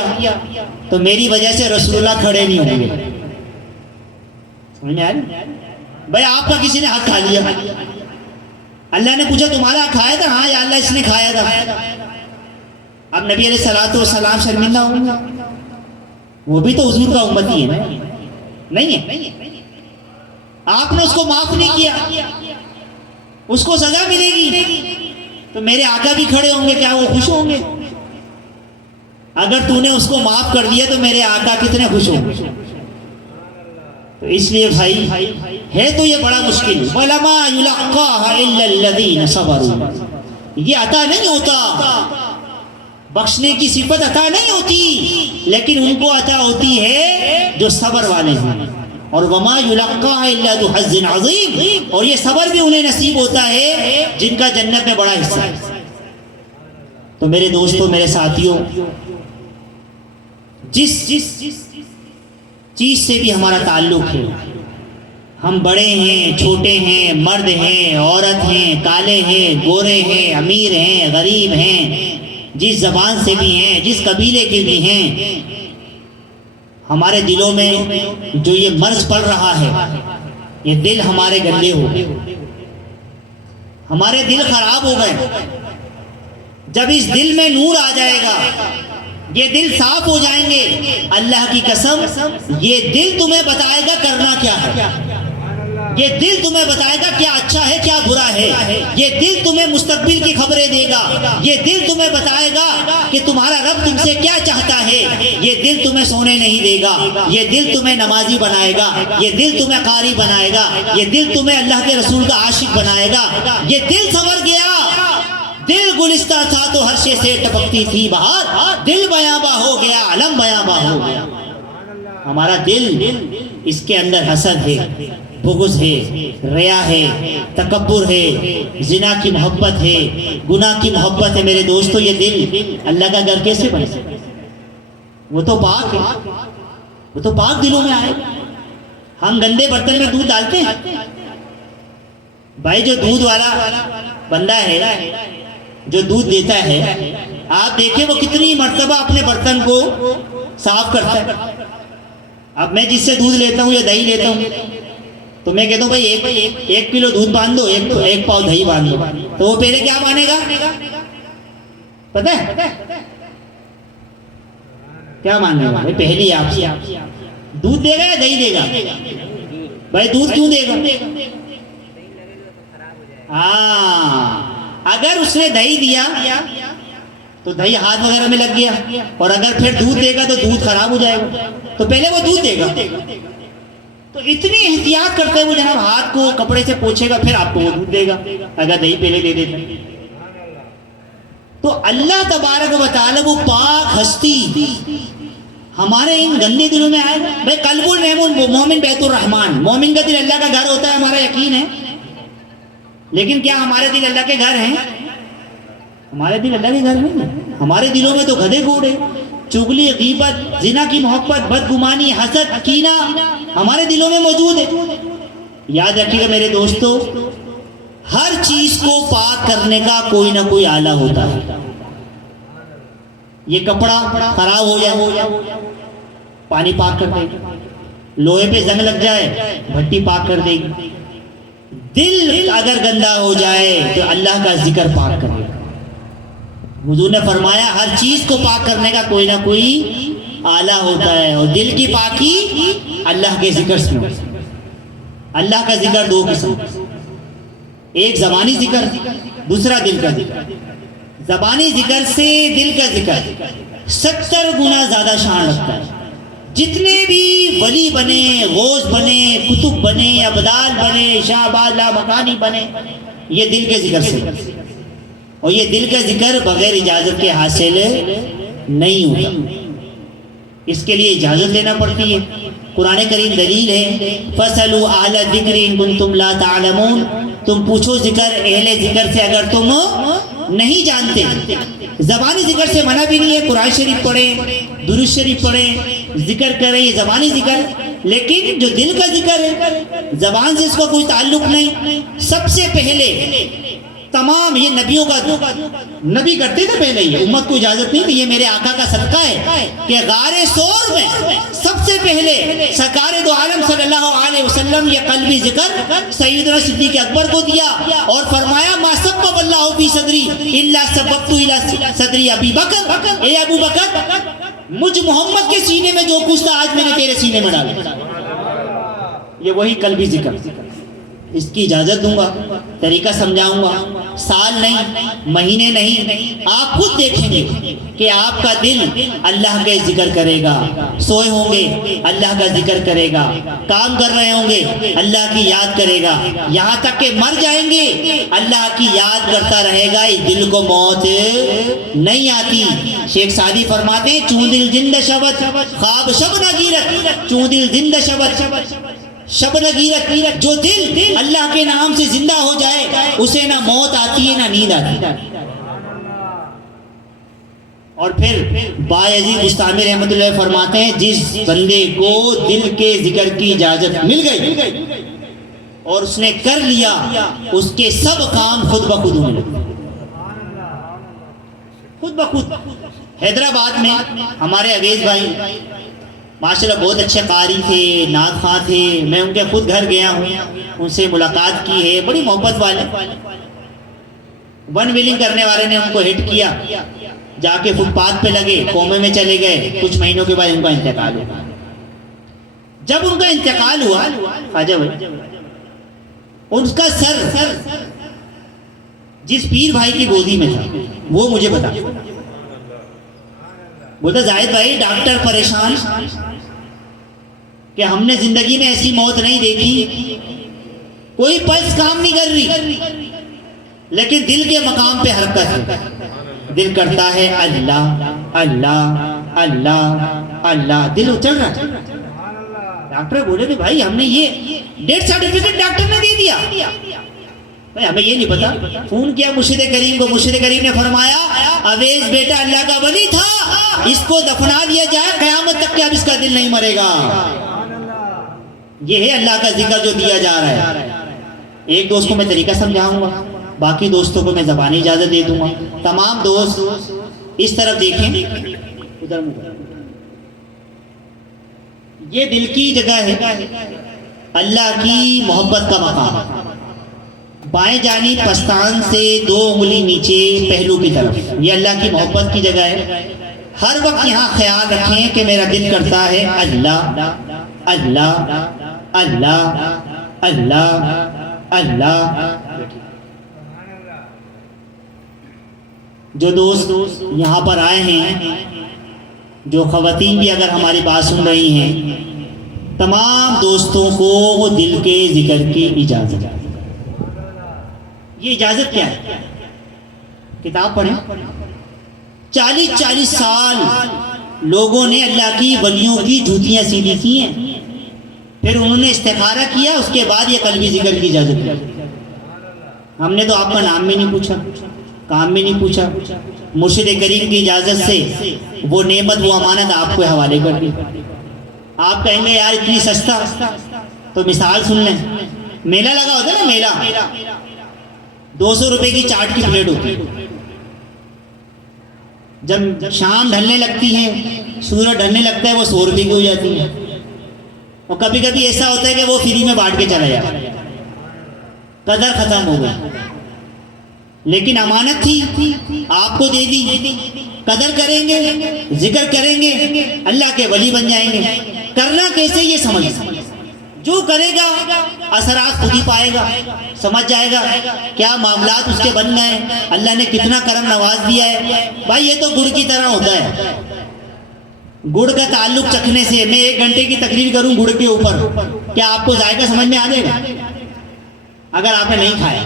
تو میری وجہ سے رسول اللہ کھڑے نہیں ہوں گے۔ سمجھ میں آ رہی؟ بھائی آپ کا کسی نے حق کھا لیا، اللہ نے پوچھا تمہارا حق کھایا تھا؟ ہاں یا اللہ اس نے کھایا تھا۔ اب نبی علیہ السلام شرمندہ ہوں گے، وہ بھی تو حضور کا امتی ہے نا، نہیں ہے؟ آپ نے اس کو معاف نہیں کیا، اس کو سزا ملے گی تو میرے آقا بھی کھڑے ہوں گے، کیا وہ خوش ہوں گے؟ اگر تو نے اس کو معاف کر دیا تو میرے آقا کتنے خوش ہوں گے؟ تو اس لیے بھائی ہے تو یہ بڑا مشکل، وَلَمَا يُلَقَّاهَا إِلَّا الَّذِينَ صَبَرُوا، یہ عطا نہیں ہوتا، بخشنے کی صفت عطا نہیں ہوتی، لیکن ان کو عطا ہوتی ہے جو صبر والے ہیں۔ اور وَمَا يُلَقَّاهَا إِلَّا ذُو حَظٍّ عَظِيمٍ، اور یہ صبر بھی انہیں نصیب ہوتا ہے جن کا جنت میں بڑا حصہ ہے۔ تو میرے دوستوں، میرے ساتھیوں، جس چیز سے بھی ہمارا تعلق ہے ہم بڑے ہیں چھوٹے ہیں، مرد ہیں عورت ہیں، کالے ہیں گورے ہیں، امیر ہیں غریب ہیں، جس زبان سے بھی ہیں جس قبیلے کے بھی ہیں، ہمارے دلوں میں جو یہ مرض پڑ رہا ہے، یہ دل ہمارے گندے ہو گئے، ہمارے دل خراب ہو گئے۔ جب اس دل میں نور آ جائے گا، یہ دل صاف ہو جائیں گے، اللہ کی قسم یہ دل تمہیں بتائے گا کرنا کیا ہے، یہ دل تمہیں بتائے گا کیا اچھا ہے کیا برا ہے، یہ دل تمہیں مستقبل کی خبریں دے گا، یہ دل تمہیں بتائے گا کہ تمہارا رب تم سے کیا چاہتا ہے، یہ دل تمہیں سونے نہیں دے گا، یہ دل تمہیں نمازی بنائے گا، یہ دل تمہیں قاری بنائے گا، یہ دل تمہیں اللہ کے رسول کا عاشق بنائے گا۔ یہ دل سنور گیا، دل گلستہ تھا تو ہر شے سے ٹپکتی تھی بہار، دل بیاباں ہو گیا علم بیاباں ہو گیا۔ ہمارا دل، اس کے اندر حسد ہے، بغض ہے، ریا ہے، تکبر ہے، زنا کی محبت ہے، گناہ کی محبت ہے۔ میرے دوستو یہ دل اللہ کا گھر کیسے بن سکتا ہے؟ وہ تو پاک ہے، وہ تو پاک دلوں میں آئے۔ ہم گندے برتن میں دودھ ڈالتے ہیں بھائی، جو دودھ والا بندہ ہے جو دودھ دیتا ہے، آپ دیکھیں وہ کتنی مرتبہ اپنے برتن کو صاف کرتا ہے۔ اب میں جس سے دودھ لیتا ہوں یا دہی لیتا ہوں تو میں کہتا ہوں بھائی ایک کلو دودھ باندھ دو، ایک پاؤ دہی باندھ دو، تو وہ پہلے کیا مانے گا پتہ ہے کیا مانے گا؟ بھائی پہلی آپ سے دودھ دے گا یا دہی دے گا؟ بھائی دودھ کیوں دے گا؟ ہاں، اگر اس نے دہی دیا تو دہی ہاتھ وغیرہ میں لگ گیا، اور اگر پھر دودھ دے گا تو دودھ خراب ہو جائے گا، تو پہلے وہ دودھ دے گا۔ تو اتنی احتیاط کرتے ہوئے جناب ہاتھ کو کپڑے سے پوچھے گا، پھر آپ کو وہ دودھ دے گا اگر دہی پہلے دے دیتا۔ تو اللہ تبارک و تعالی وہ پاک ہستی ہمارے ان گندے دلوں میں آئے گا۔ بھائی قلب المومن بیت الرحمن، مومن کا دل اللہ کا گھر ہوتا ہے، ہمارا یقین ہے، لیکن کیا ہمارے دل اللہ کے گھر ہیں؟ ہمارے دل اللہ کے گھر نہیں ہیں۔ ہمارے دلوں میں تو گدھے گھوڑے، چغلی، غیبت، زنا کی محبت، بدگمانی، حسد، کینہ ہمارے دلوں میں موجود ہے۔ یاد رکھیے گا میرے دوستو، ہر چیز کو پاک کرنے کا کوئی نہ کوئی آلہ ہوتا ہے۔ یہ کپڑا خراب ہو جائے پانی پاک کر دے گی، لوہے پہ زنگ لگ جائے بھٹی پاک کر دے گی، دل اگر گندا ہو جائے تو اللہ کا ذکر پاک کر دے گا۔ حضور نے فرمایا ہر چیز کو پاک کرنے کا کوئی نہ کوئی آلہ ہوتا ہے، اور دل کی پاکی اللہ کے ذکر سے ہوتا ہے۔ اللہ کا ذکر دو قسم، ایک زبانی ذکر، دوسرا دل کا ذکر۔ زبانی ذکر سے دل کا ذکر 70 گنا زیادہ شان رکھتا ہے۔ جتنے بھی ولی بنے، غوث بنے، کتب بنے، ابدال بنے، شاہ بالا مکانی بنے، یہ دل کے ذکر سے، اور یہ دل کا ذکر بغیر اجازت کے حاصل نہیں ہوتا، اس کے لیے اجازت لینا پڑتی ہے۔ قرآن کریم دلیل ہے، فَاسْأَلُوا أَهْلَ الذِّكْرِ إِن كُنتُمْ لَا تَعْلَمُونَ، تم پوچھو ذکر اہل ذکر سے اگر تم نہیں جانتے۔ زبانی ذکر سے منع بھی نہیں ہے، قرآن شریف پڑھیں، درود شریف پڑھیں، ذکر کریں، یہ زبانی ذکر۔ لیکن جو دل کا ذکر ہے، زبان سے اس کا کوئی تعلق نہیں۔ سب سے پہلے تمام یہ نبیوں کا، نبی کرتے تھے پہلے، یہ امت کو اجازت نہیں کہ یہ میرے آقا کا صدقہ ہے کہ غار ثور میں سب سے پہلے سرکار دو عالم صلی اللہ علیہ وسلم یہ قلبی ذکر سیدنا صدیق اکبر کو دیا، اور فرمایا ما سبب اللہ فی صدری الا سببت الی صدری ابی بکر، اے ابو بکر مجھ محمد کے سینے میں جو کچھ تھا آج میں نے تیرے سینے میں ڈالا۔ یہ وہی قلبی ذکر، اس کی اجازت دوں گا، طریقہ سمجھاؤں گا، سال نہیں، مہینے نہیں، آپ خود دیکھیں گے کہ آپ کا دل اللہ کے ذکر کرے گا۔ سوئے ہوں گے اللہ کا ذکر کرے گا، کام کر رہے ہوں گے اللہ کی یاد کرے گا، یہاں تک کہ مر جائیں گے اللہ کی یاد کرتا رہے گا، اس دل کو موت نہیں آتی۔ شیخ سعدی فرماتے ہیں چون دل زند شبت خواب شب نگیرت، چون دل زند شبت شب نگیرت، جو دل اللہ کے نام سے زندہ ہو جائے اسے نہ موت آتی ہے نہ نیند آتی ہے۔ اور پھر بایزید بستامی رحمۃ اللہ فرماتے ہیں جس بندے کو دل کے ذکر کی اجازت مل گئی اور اس نے کر لیا، اس کے سب کام خود بخود ہونے لگے، خود بخود۔ حیدرآباد میں ہمارے اویس بھائی ماشاءاللہ بہت اچھے قاری تھے، نعت خواں تھے، میں ان کے خود گھر گیا ہوں، ان سے ملاقات کی ہے، بڑی محبت والے۔ ون ویلنگ کرنے والے نے ان کو ہٹ کیا، جا کے فٹ پاتھ پہ لگے، کومے میں چلے گئے، کچھ مہینوں کے بعد ان کا انتقال ہوا۔ جب ان کا انتقال ہوا خواجہ بھائی، ان کا سر جس پیر بھائی کی گودی میں تھا وہ مجھے بتا، بولتا زاہد بھائی ڈاکٹر پریشان کہ ہم نے زندگی میں ایسی موت نہیں دیکھی، کوئی پلس کام نہیں کر رہی لیکن دل کے مقام پہ حرکت ہے، دل کرتا ہے اللہ اللہ اللہ اللہ، دل اچل رہا ہے۔ ڈاکٹر بولے کہ بھائی ہم نے یہ ڈیتھ سرٹیفکیٹ ڈاکٹر نے دے دیا، بھائی ہمیں یہ نہیں پتا۔ فون کیا مرشد کریم کو، مرشد کریم نے فرمایا اویس بیٹا اللہ کا ولی تھا، اس کو دفنا دیا جائے، قیامت تک کہ اب اس کا دل نہیں مرے گا۔ یہ ہے اللہ کا ذکر جو دیا جا رہا ہے۔ ایک دوست کو میں طریقہ سمجھاؤں گا، باقی دوستوں کو میں زبانی اجازت دے دوں گا۔ تمام دوست اس طرف دیکھیں، ادھر یہ دل کی جگہ ہے، اللہ کی محبت کا مقام۔ بائیں جانب پستان سے 2 انگلی نیچے پہلو کی طرف، یہ اللہ کی محبت کی جگہ ہے۔ ہر وقت یہاں خیال رکھیں کہ میرا دل کرتا ہے اللہ اللہ اللہ اللہ اللہ۔ جو دوست یہاں پر آئے ہیں، جو خواتین بھی اگر ہماری بات سن رہی ہیں، تمام دوستوں کو دل کے ذکر کی اجازت۔ یہ اجازت کیا ہے؟ کتاب پڑھیں۔ 40 سال لوگوں نے اللہ کی ولیوں کی جوتیاں سیدھی کی ہیں، پھر انہوں نے استخارہ کیا، اس کے بعد یہ قلبی ذکر کی اجازت دی۔ ہم نے تو آپ کا نام بھی نہیں پوچھا، کام بھی نہیں پوچھا، مرشد کریم کی اجازت سے وہ نعمت، وہ امانت آپ کو حوالے کر دی۔ آپ کہیں گے یار اتنی سستا، تو مثال سن لیں، میلہ لگا ہوتا ہے نا، میلہ 200 روپے کی چاٹ کی پلیٹ ہوتی ہے۔ جب شام ڈھلنے لگتی ہے، سورج ڈھلنے لگتا ہے، وہ 100 روپے کی ہو جاتی ہے۔ اور کبھی کبھی ایسا ہوتا ہے کہ وہ فری میں بانٹ کے چلا جاتا ہے، قدر ختم ہو گئی۔ لیکن امانت تھی، آپ کو دے دی، قدر کریں گے، ذکر کریں گے، اللہ کے ولی بن جائیں گے۔ کرنا کیسے یہ سمجھ، جو کرے گا اثرات خود ہی پائے گا، سمجھ جائے گا کیا معاملات اس کے بن گئے، اللہ نے کتنا کرم نواز دیا ہے۔ بھائی یہ تو گڑ کی طرح ہوتا ہے، گڑ کا تعلق چکھنے سے۔ میں 1 گھنٹے کی تقریر کروں گڑ کے اوپر، کیا آپ کو ذائقہ سمجھ میں آ جائے گا اگر آپ نے نہیں کھایا؟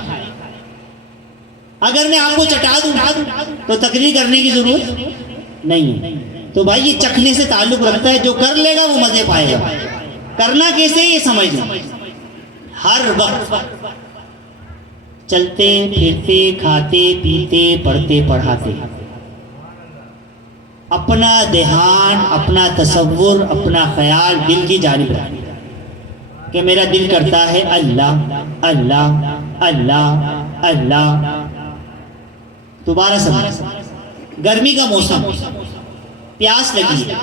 اگر میں آپ کو چٹا دوں تو تقریر کرنے کی ضرورت نہیں ہے۔ تو بھائی یہ چکھنے سے تعلق رکھتا ہے، جو کر لے گا وہ مزے پائے گا۔ کرنا کیسے یہ سمجھ لیں۔ ہر وقت چلتے پھرتے، کھاتے پیتے، پڑھتے پڑھاتے، اپنا دھیان، اپنا تصور، اپنا خیال دل کی جانب رکھیں کہ میرا دل کرتا ہے اللہ اللہ اللہ اللہ۔ دوبارہ سمجھ، گرمی کا موسم، پیاس لگی ہے،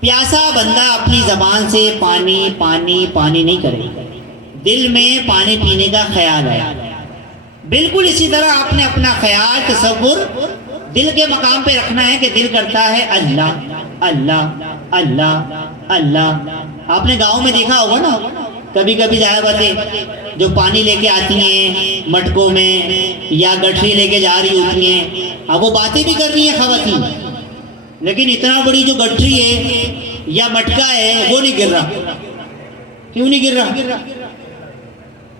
پیاسا بندہ اپنی زبان سے پانی پانی پانی نہیں کرے، دل میں پانی پینے کا خیال ہے۔ بالکل اسی طرح آپ نے اپنا خیال، تصور دل کے مقام پہ رکھنا ہے کہ دل کرتا ہے اللہ اللہ اللہ اللہ۔ آپ نے گاؤں میں دیکھا ہوگا نا، کبھی کبھی ظاہر بات ہے جو پانی لے کے آتی ہیں مٹکوں میں یا گٹھری لے کے جا رہی ہوتی ہیں، اب وہ باتیں بھی کر رہی ہیں خواتین، لیکن اتنا بڑی جو گٹھری ہے یا مٹکا ہے وہ نہیں گر رہا۔ کیوں نہیں گر رہا؟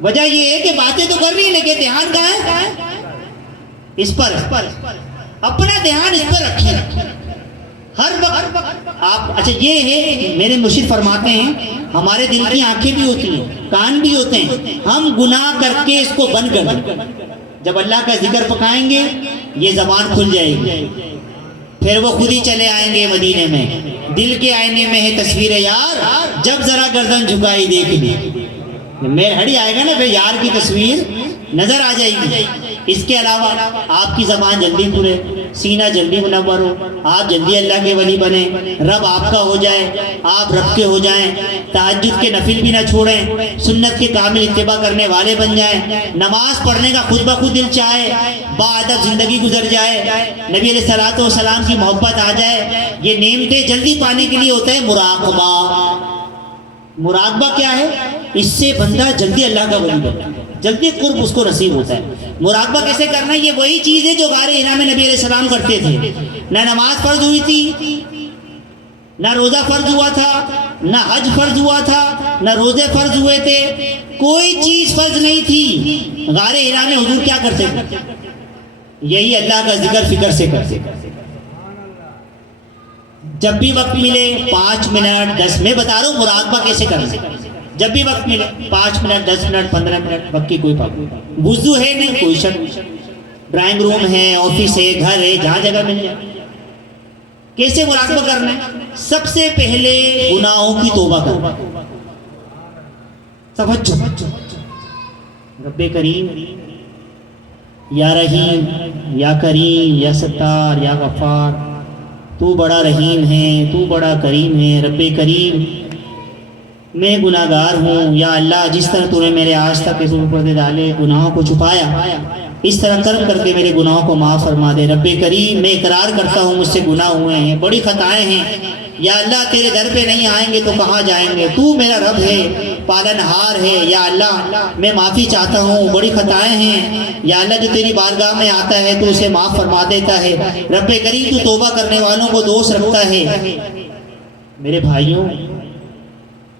وجہ یہ ہے کہ باتیں تو کر رہی ہیں لیکن دھیان کہاں ہے؟ اس پر اپنا دھیان اس پر رکھیں ہر وقت آپ۔ اچھا یہ ہے، میرے مرشد فرماتے ہیں ہمارے دل کی آنکھیں بھی ہوتی ہیں، کان بھی ہوتے ہیں، ہم گناہ کر کے اس کو بند کر دیں، جب اللہ کا ذکر پکائیں گے یہ زبان کھل جائے گی، پھر وہ خود ہی چلے آئیں گے مدینے میں۔ دل کے آئینے میں ہے تصویر یار، جب ذرا گردن جھکائی دیکھ لی، میرہڑی آئے گا نا پھر یار کی تصویر نظر آ جائے گی. اس کے علاوہ آپ کی زبان جلدی کھلے, سینہ جلدی منور ہو, آپ جلدی اللہ کے ولی بنیں, رب آپ کا ہو جائے, آپ رب کے ہو جائیں, تہجد کے نفل بھی نہ چھوڑیں, سنت کے کامل اتباع کرنے والے بن جائیں, نماز پڑھنے کا خود بخود دل چاہے, باادب زندگی گزر جائے, نبی علیہ الصلوۃ والسلام کی محبت آ جائے. یہ نعمتیں جلدی پانے کے لیے ہوتا ہے مراقبہ. مراقبہ کیا ہے؟ اس سے بندہ جلدی اللہ کا ولی بنتا ہے, جلدی قرب اس کو نصیب ہوتا ہے. مراقبہ کیسے کرنا ہے؟ یہ وہی چیز ہے جو غار حرا میں نبی علیہ السلام کرتے تھے. نہ نماز فرض ہوئی تھی, نہ روزہ فرض ہوا تھا, نہ حج فرض ہوا تھا, نہ روزے فرض ہوئے تھے, کوئی چیز فرض نہیں تھی. غار حرا میں حضور کیا کرتے تھے؟ یہی اللہ کا ذکر فکر سے کرتے. جب بھی وقت ملے 5 منٹ 10, میں بتا رہا ہوں مراقبہ کیسے کرنا. جب بھی وقت ملے 5 منٹ 10 منٹ 15 منٹ, وقت کی کوئی پابندی نہیں. وضو ہے نہیں کوئی شک, ڈرائنگ روم ہے, آفس ہے, گھر ہے, جہاں جگہ مل جائے. کیسے مراقبہ کرنا ہے؟ سب سے پہلے گناہوں کی توبہ کرنا. توجہ, رب کریم یا رحیم یا کریم یا ستار یا غفار, تو بڑا رحیم ہے, تو بڑا کریم ہے. رب کریم میں گناہ گار ہوں, یا اللہ جس طرح تو نے میرے آج تک کے پردے ڈالے, گناہوں کو چھپایا, اس طرح کرم کر کے میرے گناہوں کو معاف فرما دے. رب کریم میں اقرار کرتا ہوں مجھ سے گناہ ہوئے ہیں, بڑی خطائیں ہیں, یا اللہ تیرے در پہ نہیں آئیں گے تو کہاں جائیں گے؟ تو میرا رب ہے, پالن ہار ہے. یا اللہ میں معافی چاہتا ہوں, بڑی خطائیں ہیں, یا اللہ جو تیری بارگاہ میں آتا ہے تو اسے معاف فرما دیتا ہے. رب کریم تو توبہ کرنے والوں کو دوست رکھتا ہے. میرے بھائیوں,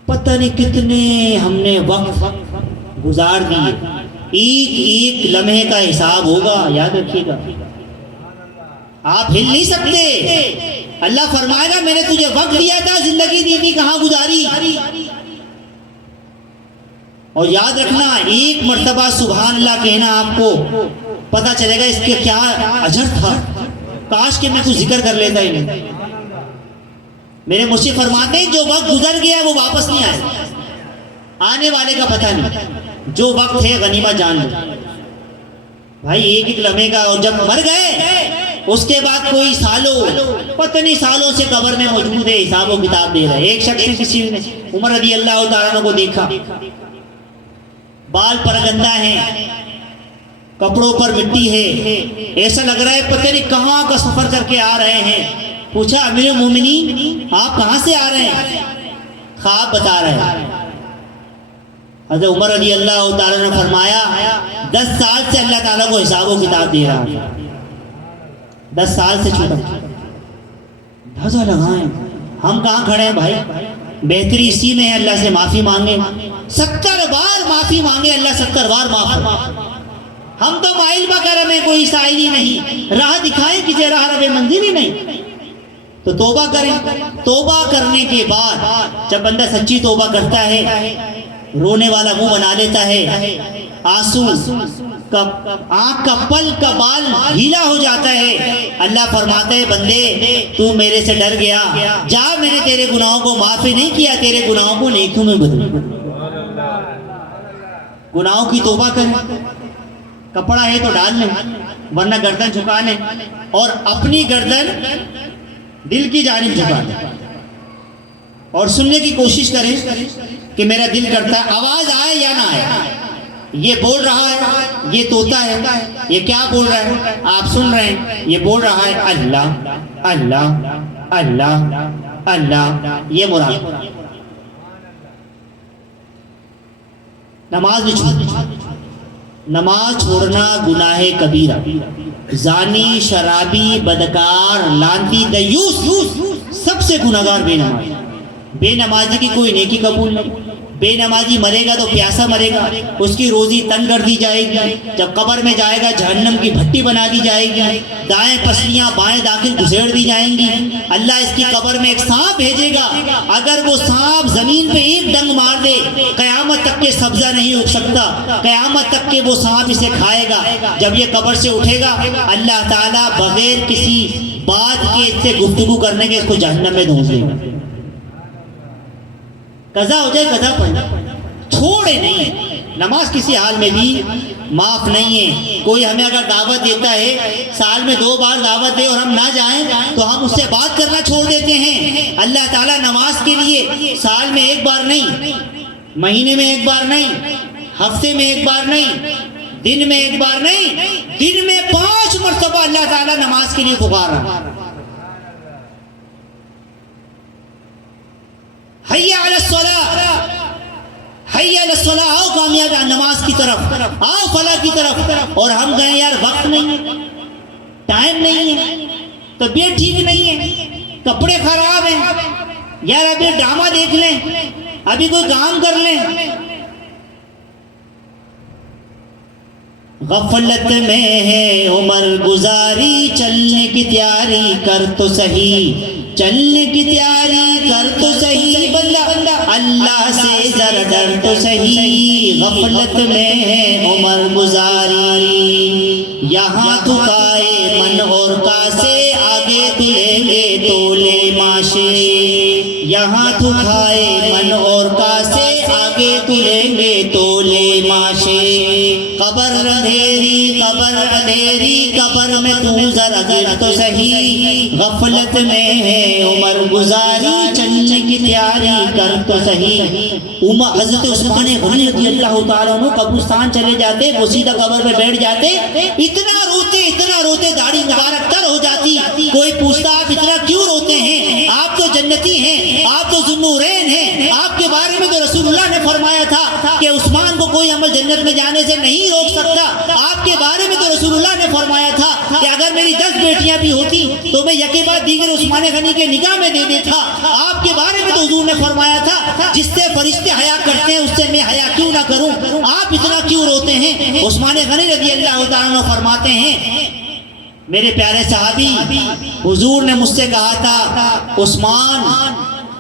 پتہ نہیں کتنے ہم نے وقت گزار دیے, ایک ایک لمحے کا حساب ہوگا, یاد رکھیے گا. آپ ہل نہیں سکتے. اللہ فرمائے گا میں نے تجھے وقت دیا تھا, زندگی دی تھی, کہاں گزاری. اور یاد رکھنا, ایک مرتبہ سبحان اللہ کہنا آپ کو پتہ چلے گا اس کے کیا اجر تھا. کاش کہ میں کچھ ذکر کر لیتا ہی نہیں. میرے مرشد فرماتے ہیں جو وقت گزر گیا وہ واپس نہیں آئے, آنے والے کا پتہ نہیں. جو وقت ہے غنیمت جان لو بھائی, ایک ایک لمحے کا. اور جب مر گئے اس کے بعد کوئی سالوں, پتہ نہیں سالوں سے قبر میں موجود ہے, حساب و کتاب دے رہا ہے. ایک شخص نے کسی نے عمر رضی اللہ تعالیٰ عنہ کو دیکھا, بال پرگندہ ہیں, کپڑوں پر مٹی ہے, ایسا لگ رہا ہے پتہ نہیں کہاں کا سفر کر کے آ رہے ہیں. پوچھا امیر المومنین آپ کہاں سے آ رہے ہیں؟ خواب بتا رہے ہیں. حضرت عمر رضی اللہ تعالیٰ نے فرمایا 10 سال سے اللہ تعالیٰ کو حساب و کتاب دے رہا ہے, 10 سال سے چھوٹا. دھجا لگائیں, ہم کہاں کھڑے ہیں بھائی؟ بہتری اسی میں ہے اللہ سے معافی مانگے, 70 بار معافی مانگے, اللہ 70 بار معاف کرے. ہم تو مائل بکرم میں کوئی سائل ہی نہیں, راہ دکھائے کسی راہ رب منزل ہی نہیں. تو توبہ کریں. توبہ کرنے کے بعد جب بندہ سچی توبہ کرتا ہے, رونے والا منہ بنا لیتا ہے, آنسو آنکھ کا پل کا بال ڈھیلا ہو جاتا ہے, اللہ فرماتا ہے بندے تو میرے سے ڈر گیا, جا میں نے تیرے گناہوں کو معافی نہیں کیا, تیرے گناہوں کو نیکیوں میں بدل. گناہوں کی توبہ کریں. کپڑا ہے تو ڈال لیں, ورنہ گردن جھکا لیں, اور اپنی گردن دل کی جانب جھکا لیں, اور سننے کی کوشش کریں کہ میرا دل کرتا ہے آواز آئے یا نہ آئے. یہ بول رہا ہے, یہ طوطا ہے, یہ کیا بول رہا ہے آپ سن رہے ہیں, یہ بول رہا ہے اللہ اللہ اللہ اللہ. یہ مراد. نماز نماز چھوڑنا گناہ کبیرہ. زانی, شرابی, بدکار, لانتی, دیوس, سب سے گناہگار بے نمازی. بے نمازی کی کوئی نیکی قبول نہیں. بے نمازی مرے گا تو پیاسا مرے گا, اس کی روزی تنگ کر دی جائے گی. جب قبر میں جائے گا جہنم کی بھٹی بنا دی جائے گی, دائیں پسلیاں بائیں داخل گھسیڑ دی جائیں گی. اللہ اس کی قبر میں ایک سانپ بھیجے گا, اگر وہ سانپ زمین پہ ایک ڈنگ مار دے قیامت تک کے سبزہ نہیں اگ سکتا, قیامت تک کے وہ سانپ اسے کھائے گا. جب یہ قبر سے اٹھے گا اللہ تعالیٰ بغیر کسی بات کے اس سے گفتگو کرنے کے اس کو جہنم میں دھونس دے گا. قضا ہو جائے قضا پڑھنا, چھوڑے نہیں. نماز کسی حال میں بھی معاف نہیں ہے. کوئی ہمیں اگر دعوت دیتا ہے, سال میں 2 بار دعوت دے اور ہم نہ جائیں تو ہم اس سے بات کرنا چھوڑ دیتے ہیں. اللہ تعالیٰ نماز کے لیے سال میں 1 بار نہیں, مہینے میں 1 بار نہیں, ہفتے میں 1 بار نہیں, دن میں 1 بار نہیں, دن میں 5 مرتبہ اللہ تعالیٰ نماز کے لیے پکارا. حی علی الصلاۃ, حی علی الصلاۃ, آؤ کامیاب نماز کی طرف, آؤ فلاح کی طرف. اور ہم کہیں یار وقت نہیں ہے, ٹائم نہیں ہے, طبیعت ٹھیک نہیں ہے, کپڑے خراب ہیں, یار ابھی ڈرامہ دیکھ لیں, ابھی کوئی کام کر لیں. غفلت میں ہے عمر گزاری, چلنے کی تیاری کر تو صحیح, چلنے کی تیاری کر تو صحیح, بندہ اللہ سے ذرا ڈر تو صحیح. غفلت میں ہے عمر گزاری, یہاں تھکائے من اور کاسے, آگے تلیں گے تولے ماشے. یہاں تھکائے من اور کاسے, آگے تلیں گے تولے ماشے. قبر اندھیری, قبر اندھیری, قبر میں تو ذرا گر تو صحیح. غفلت میں ہے عمر گزاری, چلنے کی تیاری کر تو صحیح. حضرت عثمان غنی رضی اللہ تعالیٰ عنہ قبرستان چلے جاتے, وہ سیدھا قبر پہ بیٹھ جاتے, اتنا روتے داڑھی مبارک تر ہو جاتی. کوئی پوچھتا آپ اتنا کیوں روتے ہیں, آپ تو جنتی ہیں, آپ تو ذوالنورین ہیں, آپ کے بارے میں تو رسول اللہ نے فرمایا تھا کہ عثمان کو کوئی عمل جنت میں جانے سے نہیں روک سکتا. آپ کے بارے میں تو رسول اللہ نے فرمایا تھا کہ اگر میری 10 بیٹیاں بھی ہوتی تو میں یکے بعد دیگر عثمان غنی کے نکاح میں دے دیتا. آپ کے بارے میں تو حضور نے فرمایا تھا جس سے فرشتے حیا کرتے ہیں اس سے میں حیا کیوں نہ کروں, آپ اتنا کیوں روتے ہیں. عثمان غنی رضی اللہ تعالیٰ عنہ فرماتے ہیں, میرے پیارے صحابی, حضور نے مجھ سے کہا تھا عثمان,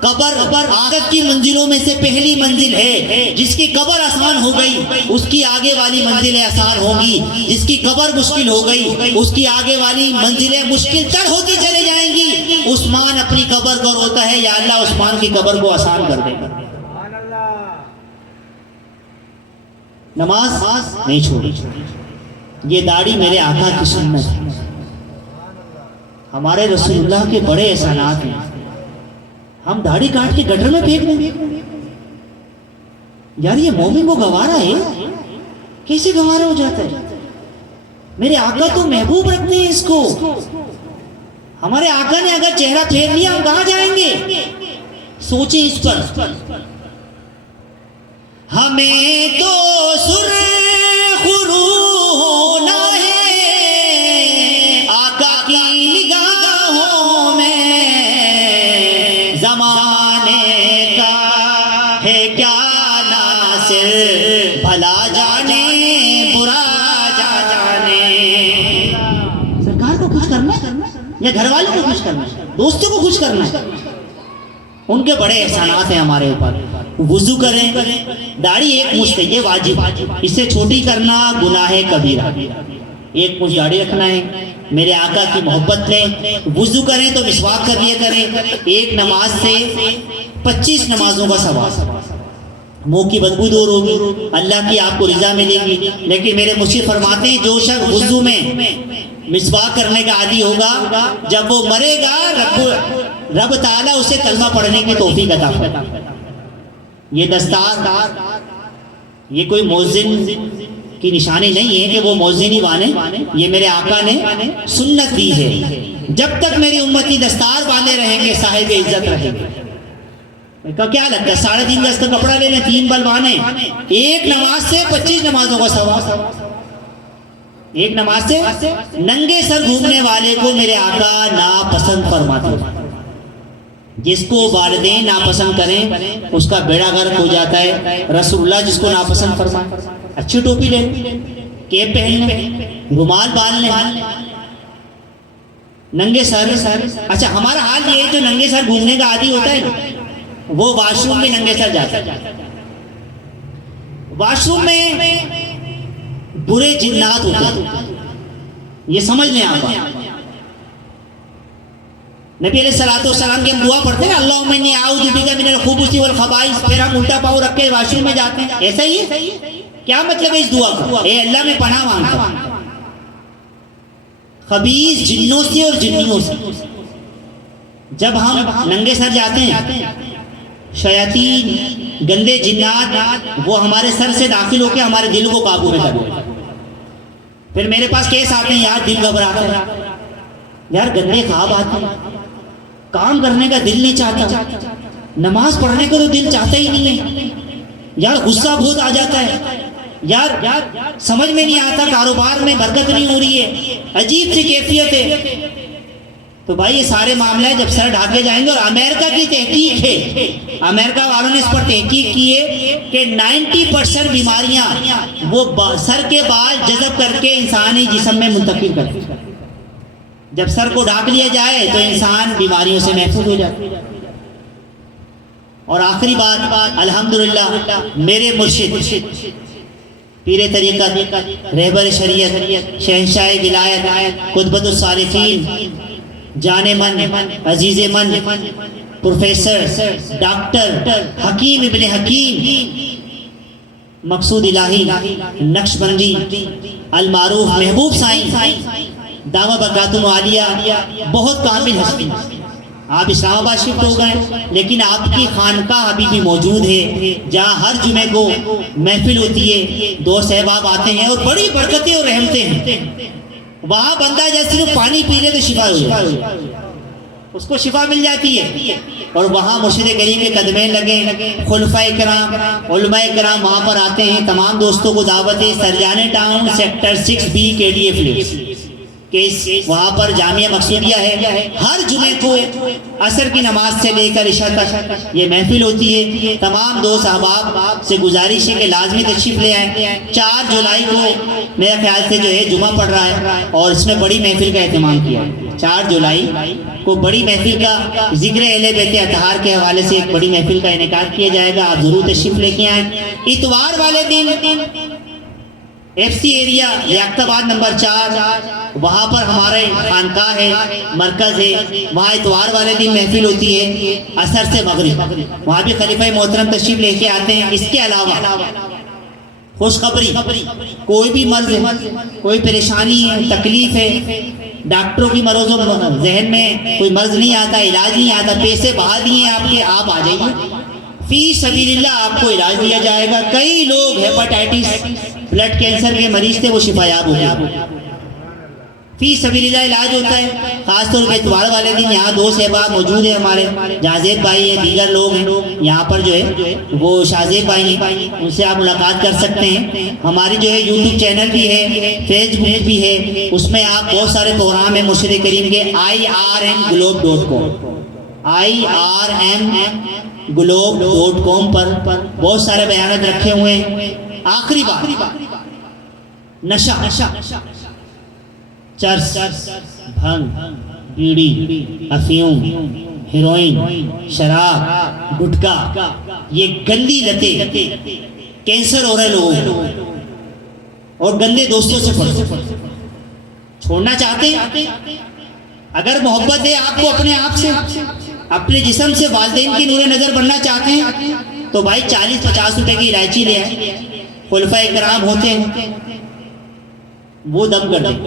قبر آخرت کی منزلوں میں سے پہلی منزل ہے. جس کی قبر آسان ہو گئی اس کی آگے والی منزلیں آسان ہوگی, جس کی قبر مشکل ہو گئی اس کی آگے والی منزلیں مشکل تر ہوتی چلے جائیں گی. عثمان اپنی قبر کو روتا ہے, یا اللہ عثمان کی قبر کو آسان کر دے. نماز نہیں چھوڑی. یہ داڑھی میرے آقا کی سنت ہے, ہمارے رسول اللہ کے بڑے احسانات ہیں. ہم داڑھی کاٹ کے گٹر میں پھینک دیں, یار یہ مومن کو گوارا ہے, کیسے گوارا ہو جاتا ہے. میرے آقا تو محبوب رکھتے ہیں اس کو. ہمارے آقا نے اگر چہرہ پھیر لیا ہم کہاں جائیں گے. سوچیں اس پر. ہمیں تو سرخ روح ہونا ہے آقا کی نگاہوں میں, زمانے کا ہے کیا ناصر, بھلا جانے برا جانے. سرکار کو خوش کرنا یا گھر والوں کو خوش کرنا, دوستوں کو خوش کرنا, ان کے بڑے احسانات ہیں ہمارے اوپر. وضو کریں, داڑھی 1 مشت ہے, یہ واجب, اس سے چھوٹی کرنا گناہ کبیرہ. 1 مشت داڑھی رکھنا ہے, میرے آقا کی محبت لیں. وضو کریں تو مسواک کر لیا کریں. 1 نماز سے 25 نمازوں کا ثواب. منہ کی بدبو دور ہوگی, اللہ کی آپ کو رضا ملے گی. لیکن میرے مرشد فرماتے ہیں جو شخص وضو میں مسواک کرنے کا عادی ہوگا, جب وہ مرے گا رب تعالیٰ اسے کلمہ پڑھنے کی توفیق عطا فرمائے. یہ دستار یہ کوئی مؤذن کی نشانی نہیں ہے کہ وہ مؤذن ہی بانے, یہ میرے آقا نے سنت دی ہے. جب تک میری امتی دستار باندھے رہیں گے صاحب عزت رہیں گے. کیا لگتا ہے 3.5 گز کا کپڑا لے لیں, 3 بل بانے, 1 نماز سے 25 نمازوں کا ثواب. 1 نماز سے ننگے سر گھومنے والے کو میرے آقا ناپسند فرماتے ہیں. جس کو والدین ناپسند کریں اس کا بیڑا غرق ہو جاتا ہے. رسول اللہ جس کو ناپسند فرمائے, اچھی ٹوپی لیں, کیپ پہن لیں, رومال باندھ لیں, ننگے سر. اچھا ہمارا حال یہ ہے جو ننگے سر گھومنے کا عادی ہوتا ہے وہ واش روم میں ننگے سر جاتا ہے. واش روم میں برے جنات ہوتے ہیں, یہ سمجھ لیں آپ. نبی علیہ الصلوۃ والسلام کی ہم دعا پڑھتے ہیں اللہم انی اعوذ بک من الخبث والخبائث، پھر ہم الٹا پاؤں رکھ کے واش روم میں جاتے ہیں، ایسا ہی ہے؟ کیا مطلب ہے اس دعا کا؟ اے اللہ میں پناہ مانگتا ہوں خبیث جنوں سے اور جنیوں سے۔ جب ہم ننگے سر جاتے ہیں، شیاطین گندے جنات وہ ہمارے سر سے داخل ہو کے ہمارے دل کو قابو میں کرتے ہیں۔ پھر میرے پاس کیس آتے ہیں، یار دل گھبراتا ہے، یار گندے خواب آتے ہیں، کام کرنے کا دل نہیں چاہتا، نماز پڑھنے کو تو دل چاہتا ہی نہیں ہے، یار غصہ بہت آ جاتا ہے، یار سمجھ میں نہیں آتا، کاروبار میں برکت نہیں ہو رہی ہے، عجیب سی کیفیت ہے۔ تو بھائی یہ سارے معاملے جب سر ڈھاکے جائیں گے، اور امریکہ کی تحقیق ہے، امریکہ والوں نے اس پر تحقیق کی ہے کہ 90% بیماریاں وہ سر کے بال جذب کر کے انسانی جسم میں منتقل کرتی ہیں۔ جب سر کو ڈھانک لیا جائے تو انسان بیماریوں سے محفوظ ہو جاتا ہے۔ اور آخری بات، الحمدللہ میرے مرشد پیر طریقت، رہبر شریعت، شہنشاہ ولایت، قطبۃ الصالحین، جان من، عزیز من، پروفیسر ڈاکٹر حکیم ابن حکیم، مقصود الہی نقش بندی المعروف محبوب سائیں دامہ برکاتہ عالیہ، بہت کامل ہستی۔ آپ اسلام آباد شفٹ ہو گئے، لیکن آپ کی خانقاہ ابھی بھی موجود ہے، جہاں ہر جمعے کو محفل ہوتی ہے، دوست احباب آتے ہیں اور بڑی برکتیں اور رحمتیں ہیں۔ وہاں بندہ جیسے صرف پانی پی لے تو شفا ہو جائے، اس کو شفا مل جاتی ہے۔ اور وہاں مرشد کریم کے قدمین لگے، خلفائے کرام، علماء کرام وہاں پر آتے ہیں۔ تمام دوستوں کو دعوت ہے، Surjani town sector 6B KDF place کہ وہاں پر جامعہ مقصودیہ ہے، ہر جمعے کو عصر کی نماز سے لے کر عشاء تک یہ محفل ہوتی ہے۔ تمام دوست احباب سے گزارش ہے کہ لازمی تشریف لے آئیں۔ 4 جولائی کو میرے خیال سے جو ہے جمعہ پڑ رہا ہے، اور اس میں بڑی محفل کا اہتمام کیا ہے۔ 4 جولائی کو بڑی محفل کا ذکر اہل بیت اطہار کے حوالے سے ایک بڑی محفل کا انعقاد کیا جائے گا، آپ ضرور تشریف لے کے آئیں۔ اتوار والے دن FC ایریا لیاقت آباد نمبر 4 وہاں پر ہمارے خانقاہ ہے، مرکز ہے، وہاں اتوار والے دن محفل ہوتی ہے عصر سے مغرب، وہاں بھی خلیفہ محترم تشریف لے کے آتے ہیں۔ اس کے علاوہ خوشخبری، کوئی بھی مرض ہے، کوئی پریشانی ہے، تکلیف ہے، ڈاکٹروں کی مرض و ذہن میں کوئی مرض نہیں آتا، علاج نہیں آتا، پیسے بہا دیے آپ کے، آپ آ جائیے، فی سبیل اللہ آپ کو علاج دیا جائے گا۔ کئی لوگ ہیپاٹائٹس، بلڈ کینسر کے مریض تھے، وہ شفا یاب ہو گئے، فی سبیل اللہ علاج ہوتا ہے۔ خاص طور پہ اتوار والے دن یہاں دوست احباب موجود ہیں، ہمارے جازیب بھائی ہیں، دیگر لوگ ہیں یہاں پر جو ہے وہ شازیب بھائی ہیں، ان سے آپ ملاقات کر سکتے ہیں۔ ہماری جو ہے یوٹیوب چینل بھی ہے، فیس بک بھی ہے، اس میں آپ بہت سارے پروگرام ہیں مرشد کریم کے، irmglobe.com irmglobe.com پر بہت سارے بیانات رکھے ہوئے ہیں۔ آخری بات، نشہ، چرس، بھنگ، بیڑی، افیون، ہیروئن، شراب، گٹکا، یہ گندی لتیں کینسر ہو رہے لوگوں کو، اور گندے دوستوں سے چھوڑنا چاہتے ہیں۔ اگر محبت ہے آپ کو اپنے آپ سے، اپنے جسم سے، والدین کی نور نظر بننا چاہتے ہیں تو بھائی 40-50 روپے کی الائچی لے آئیں۔ خلفائے کرام ہوتے ہیں، وہ دم کر دیں،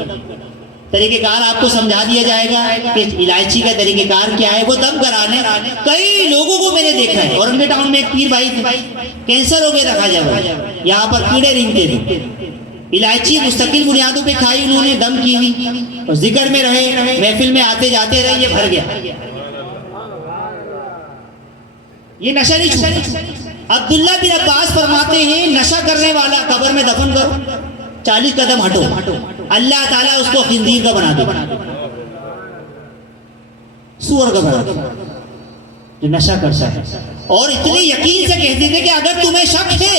طریقہ کار آپ کو سمجھا دیا جائے گا کہ الائچی کا طریقہ کار کیا ہے، وہ دم کرانے۔ کئی لوگوں کو میں نے دیکھا ہے، اورنگے ٹاؤن میں ایک پیر بھائی تھے، کینسر ہو گیا تھا خواجہ، یہاں پر کیڑے رینگتے تھے، الائچی مستقل بنیادوں پہ کھائی انہوں نے، دم کی ہوئی، اور ذکر میں رہے، محفل میں آتے جاتے رہے، یہ بھر گیا۔ یہ نشہ نہیں چھوٹا۔ عبداللہ بن عباس فرماتے ہیں نشہ کرنے والا قبر میں دفن کرو، 40 قدم ہٹو، اللہ تعالیٰ اس کو خنزیر کا بنا دے، سور کا بنا دے جو نشہ کرتا ہے۔ اور اتنے یقین سے کہتے تھے کہ اگر تمہیں شک ہے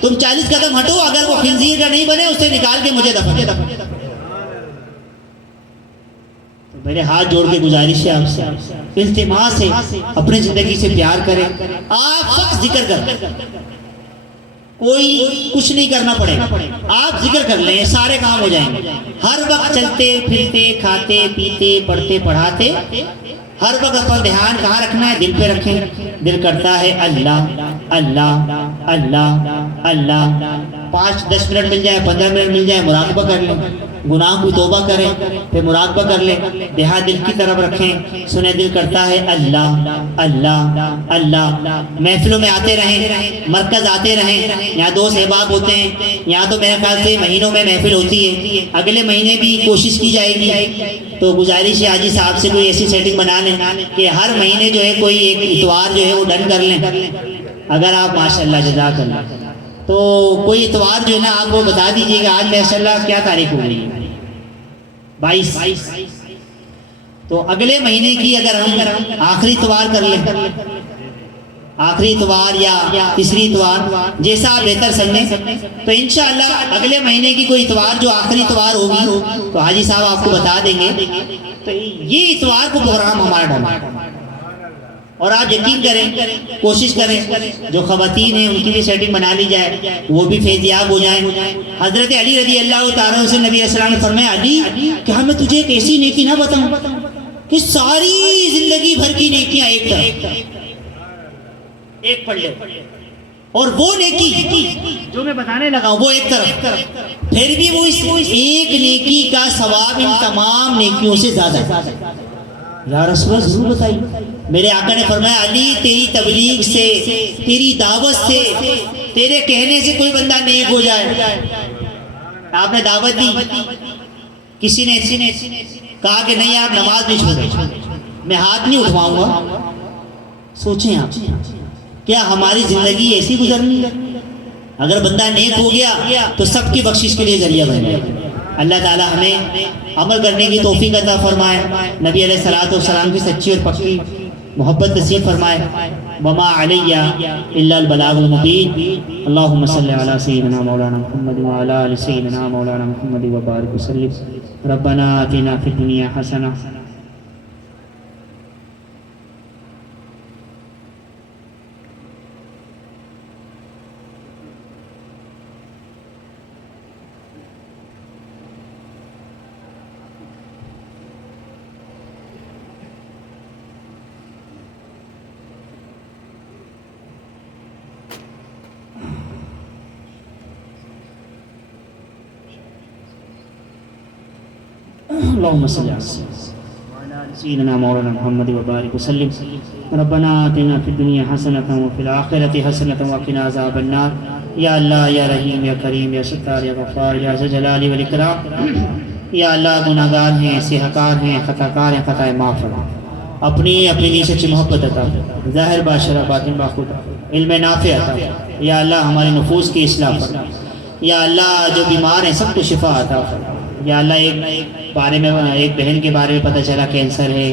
تم 40 قدم ہٹو، اگر وہ خنزیر کا نہیں بنے اسے نکال کے مجھے دفن دے۔ میرے ہاتھ جوڑ کے گزارش ہے آپ سے، التماس ہے، اپنی زندگی سے پیار کریں، آپ فقط ذکر کریں، کوئی کچھ نہیں کرنا پڑے گا، آپ ذکر کر لیں، سارے کام ہو جائیں گے۔ ہر وقت چلتے پھرتے، کھاتے پیتے، پڑھتے پڑھاتے ہر وقت اپنا دھیان کہاں رکھنا ہے؟ دل پہ رکھیں. دل کرتا ہے اللہ اللہ اللہ اللہ. 5-10 منٹ مل جائے، 15 منٹ مل جائے، مراقبہ کر لیں، گناہ کو توبہ کریں، پھر مراقبہ کر لیں، دھیان دل کی طرف رکھیں. سنیں دل کرتا ہے اللہ اللہ اللہ. محفلوں میں آتے رہیں، مرکز آتے رہیں. یہاں 2 احباب ہوتے ہیں، یہاں تو میرے خیال سے مہینوں میں محفل ہوتی ہے، اگلے مہینے بھی کوشش کی جائے گی. تو گزارش ہے حاجی صاحب سے کوئی ایسی سیٹنگ بنا لیں کہ ہر مہینے جو ہے کوئی ایک اتوار جو ہے وہ ڈن کر لیں. اگر آپ ماشاءاللہ جزاک اللہ تو کوئی اتوار جو ہے نا آپ کو بتا دیجیے گا. آج ماشاءاللہ کیا تاریخ ہو رہی ہے؟ 22. تو اگلے مہینے کی اگر ہم آخری اتوار کر لیں، آخری اتوار یا تیسری اتوار، جیسا آپ بہتر سمجھیں، تو انشاءاللہ اگلے مہینے کی کوئی اتوار جو آخری اتوار ہوگی تو حاجی صاحب آپ کو بتا دیں گے. تو یہ اتوار کو پروگرام ہمارا ڈالا، اور آپ یقین کریں، کوشش کریں جو خواتین ہیں ان کی بھی سیٹنگ بنا لی جائے، وہ بھی فیضیاب ہو جائیں. حضرت علی رضی اللہ تعالیٰ سے نبی علیہ السلام نے فرمایا، علی کیا میں تجھے ایک ایسی نیکی نہ بتاؤں کہ ساری زندگی بھر کی نیکیاں ایک پڑھ لے، اور وہ نیکی جو میں بتانے لگا ہوں وہ ایک طرف، پھر بھی وہ اس ایک نیکی کا ثواب ان تمام نیکیوں سے زیادہ ہے. یا رسول اللہ ضرور بتائیے. میرے آقا نے فرمایا، علی تیری تبلیغ سے، تیری دعوت سے، تیرے کہنے سے کوئی بندہ نیک ہو جائے. آپ نے دعوت دی، کسی نے کہا کہ نہیں آپ نماز نہیں چھوڑیں، میں ہاتھ نہیں اٹھواؤں گا. سوچیں آپ، کیا ہماری زندگی ایسی گزرنی ہے؟ اگر بندہ نیک ہو گیا تو سب کی بخشش کے لیے ذریعہ بن جائے. اللہ تعالی ہمیں عمل کرنے کی توفیق عطا فرمائے، نبی علیہ الصلوۃ والسلام کی سچی اور پکی محبت نصیب فرمائے. وما علی الا البلاغ المبین. اللہم صلی علی سیدنا مولانا محمد وعلی آل سیدنا مولانا محمد وبارک وسلم. ربنا آتنا فی الدنیا حسنہ. اللهم صل على سيدنا مولانا محمد وبارك وسلم. ربنا آتنا في الدنيا حسنة وفي الآخرة حسنة وقنا عذاب النار. یا اللہ یا رحیم یا کریم یا ستار یا غفار یا ذو الجلال والاکرام. یا اللہ گناہ گار ہیں، سیاہکار ہیں، خطا کار ہیں، خطائے معاف فرما. اپنی سچی محبت عطا، ظاہر باشرہ باطن باخودہ، علم نافع عطا. یا اللہ ہمارے نفوس کی اصلاح فرما. یا اللہ جو بیمار ہیں سب کو شفا عطا فرما. یا اللہ ایک بہن کے بارے میں پتہ چلا کینسر ہے،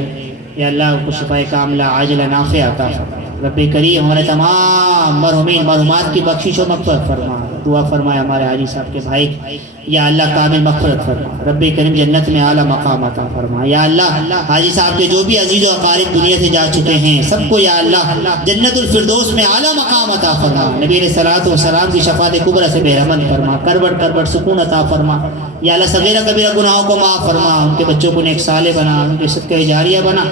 یا اللہ کو شفا کاملہ عاجلہ نافع عطا فرما. رب کریم ہمارے تمام مرحومین مرحومات کی بخشش و مغفرت فرما. دعا فرمائے ہمارے حاجی صاحب کے بھائی، یا اللہ کامل مغفرت فرما. رب کریم جنت میں اعلیٰ مقام عطا فرما. یا اللہ حاجی صاحب کے جو بھی عزیز و اقارب دنیا سے جا چکے ہیں سب کو یا اللہ جنت الفردوس میں اعلیٰ مقام عطا فرما. نبی علیہ الصلوۃ والسلام کی شفاعت کبریٰ سے بہرمند فرما. کروٹ سکون عطا فرما. یا اللہ صغیرہ کبیرہ گناہوں کو معاف فرما. ان کے بچوں کو نیک صالح بنا، ان کے صدقہ جاریہ بنا.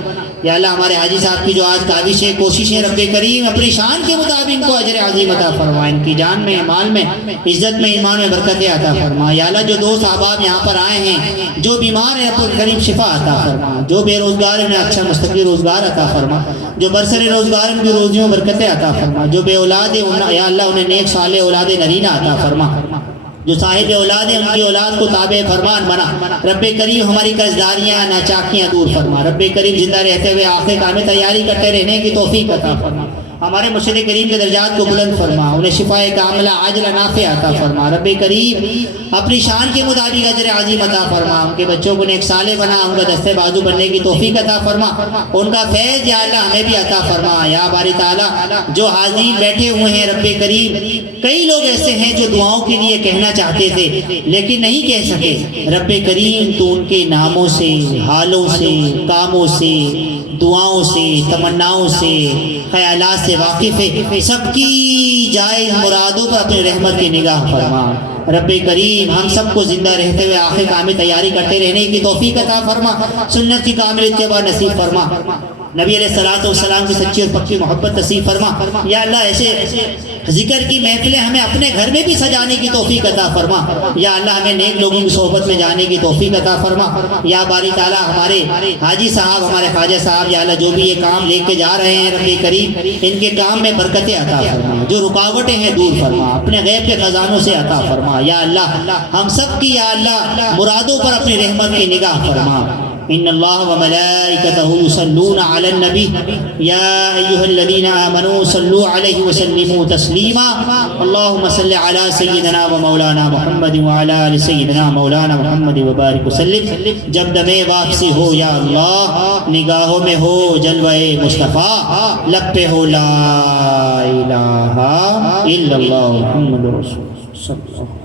یا اللہ ہمارے حاجی صاحب کی جو آج کاوشیں کوششیں رب کریم اپنی شان کے مطابق ان کو اجر عظیم عطا فرما. ان کی جان میں، مال میں، عزت میں، ایمان میں برکتیں عطا فرما. یا اللہ جو دوست احباب یہاں پر آئے ہیں، جو بیمار ہیں رب کریم شفا عطا فرما. جو بے روزگار ہیں انہیں اچھا مستقل روزگار عطا فرما. جو برسر روزگار ان کی روزیوں برکتیں عطا فرما. جو بے اولاد ہیں یا اللہ انہیں نیک صالح اولاد نرینہ عطا فرما. جو صاحب اولاد ہیں ان کی اولاد کو تابع فرمان بنا. رب کریم ہماری قرضداریاں ناچاکیاں دور فرما. رب کریم زندہ رہتے ہوئے آخر کام میں تیاری کرتے رہنے کی توفیق عطا فرما. ہمارے مرشد کریم کے درجات کو بلند فرما. انہیں شفائے کاملہ عاجلہ نافع عطا فرما. رب کریم اپنی شان کے مطابق اجر عظیم عطا فرما. ان کے بچوں کو نیک صالح بنا. ان کا دستے بازو بننے کی توفیق عطا فرما. ان کا فیض یا اللہ ہمیں بھی عطا فرما. یا باری تعالیٰ جو حاضرین بیٹھے ہوئے ہیں رب کریم، کئی لوگ ایسے ہیں جو دعاؤں کے لیے کہنا چاہتے تھے لیکن نہیں کہہ سکے. رب کریم تو ان کے ناموں سے، حالوں سے، کاموں سے، دعاؤں سے، تمناؤں سے، خیالات سے واقف ہے. سب کی جائز مرادوں پر اپنی رحمت کی نگاہ فرما. رب کریم ہم سب کو زندہ رہتے ہوئے آخر کام میں تیاری کرتے رہنے کی توفیق عطا فرما. سنت کی کامل اتباع نصیب فرما. نبی علیہ الصلوۃ والسلام کی سچی اور پکی محبت نصیب فرما یا اللہ. ایسے ذکر کی محفلیں ہمیں اپنے گھر میں بھی سجانے کی توفیق عطا فرما یا اللہ. ہمیں نیک لوگوں کی صحبت میں جانے کی توفیق عطا فرما یا باری تعالیٰ. ہمارے حاجی صاحب ہمارے خواجہ صاحب یا اللہ جو بھی یہ کام لے کے جا رہے ہیں رب کریم ان کے کام میں برکتیں عطا فرما. جو رکاوٹیں ہیں دور فرما, اپنے غیب کے خزانوں سے عطا فرما یا اللہ. ہم سب کی یا اللہ مرادوں پر اپنی رحمت کی نگاہ فرما. ان اللہ وملائکتہ یصلون علی النبی یا ایھا الذین آمنوا صلوا علیہ وسلموا تسلیما. اللہم صل علی سیدنا و مولانا محمد وعلی آل سیدنا مولانا محمد وبارک وسلم. جب دم واپسی ہو یا اللہ نگاہوں میں ہو جلوہ مصطفیٰ, لب پہ ہو لا الہ الا اللہ محمد رسول اللہ صلی اللہ علیہ وسلم.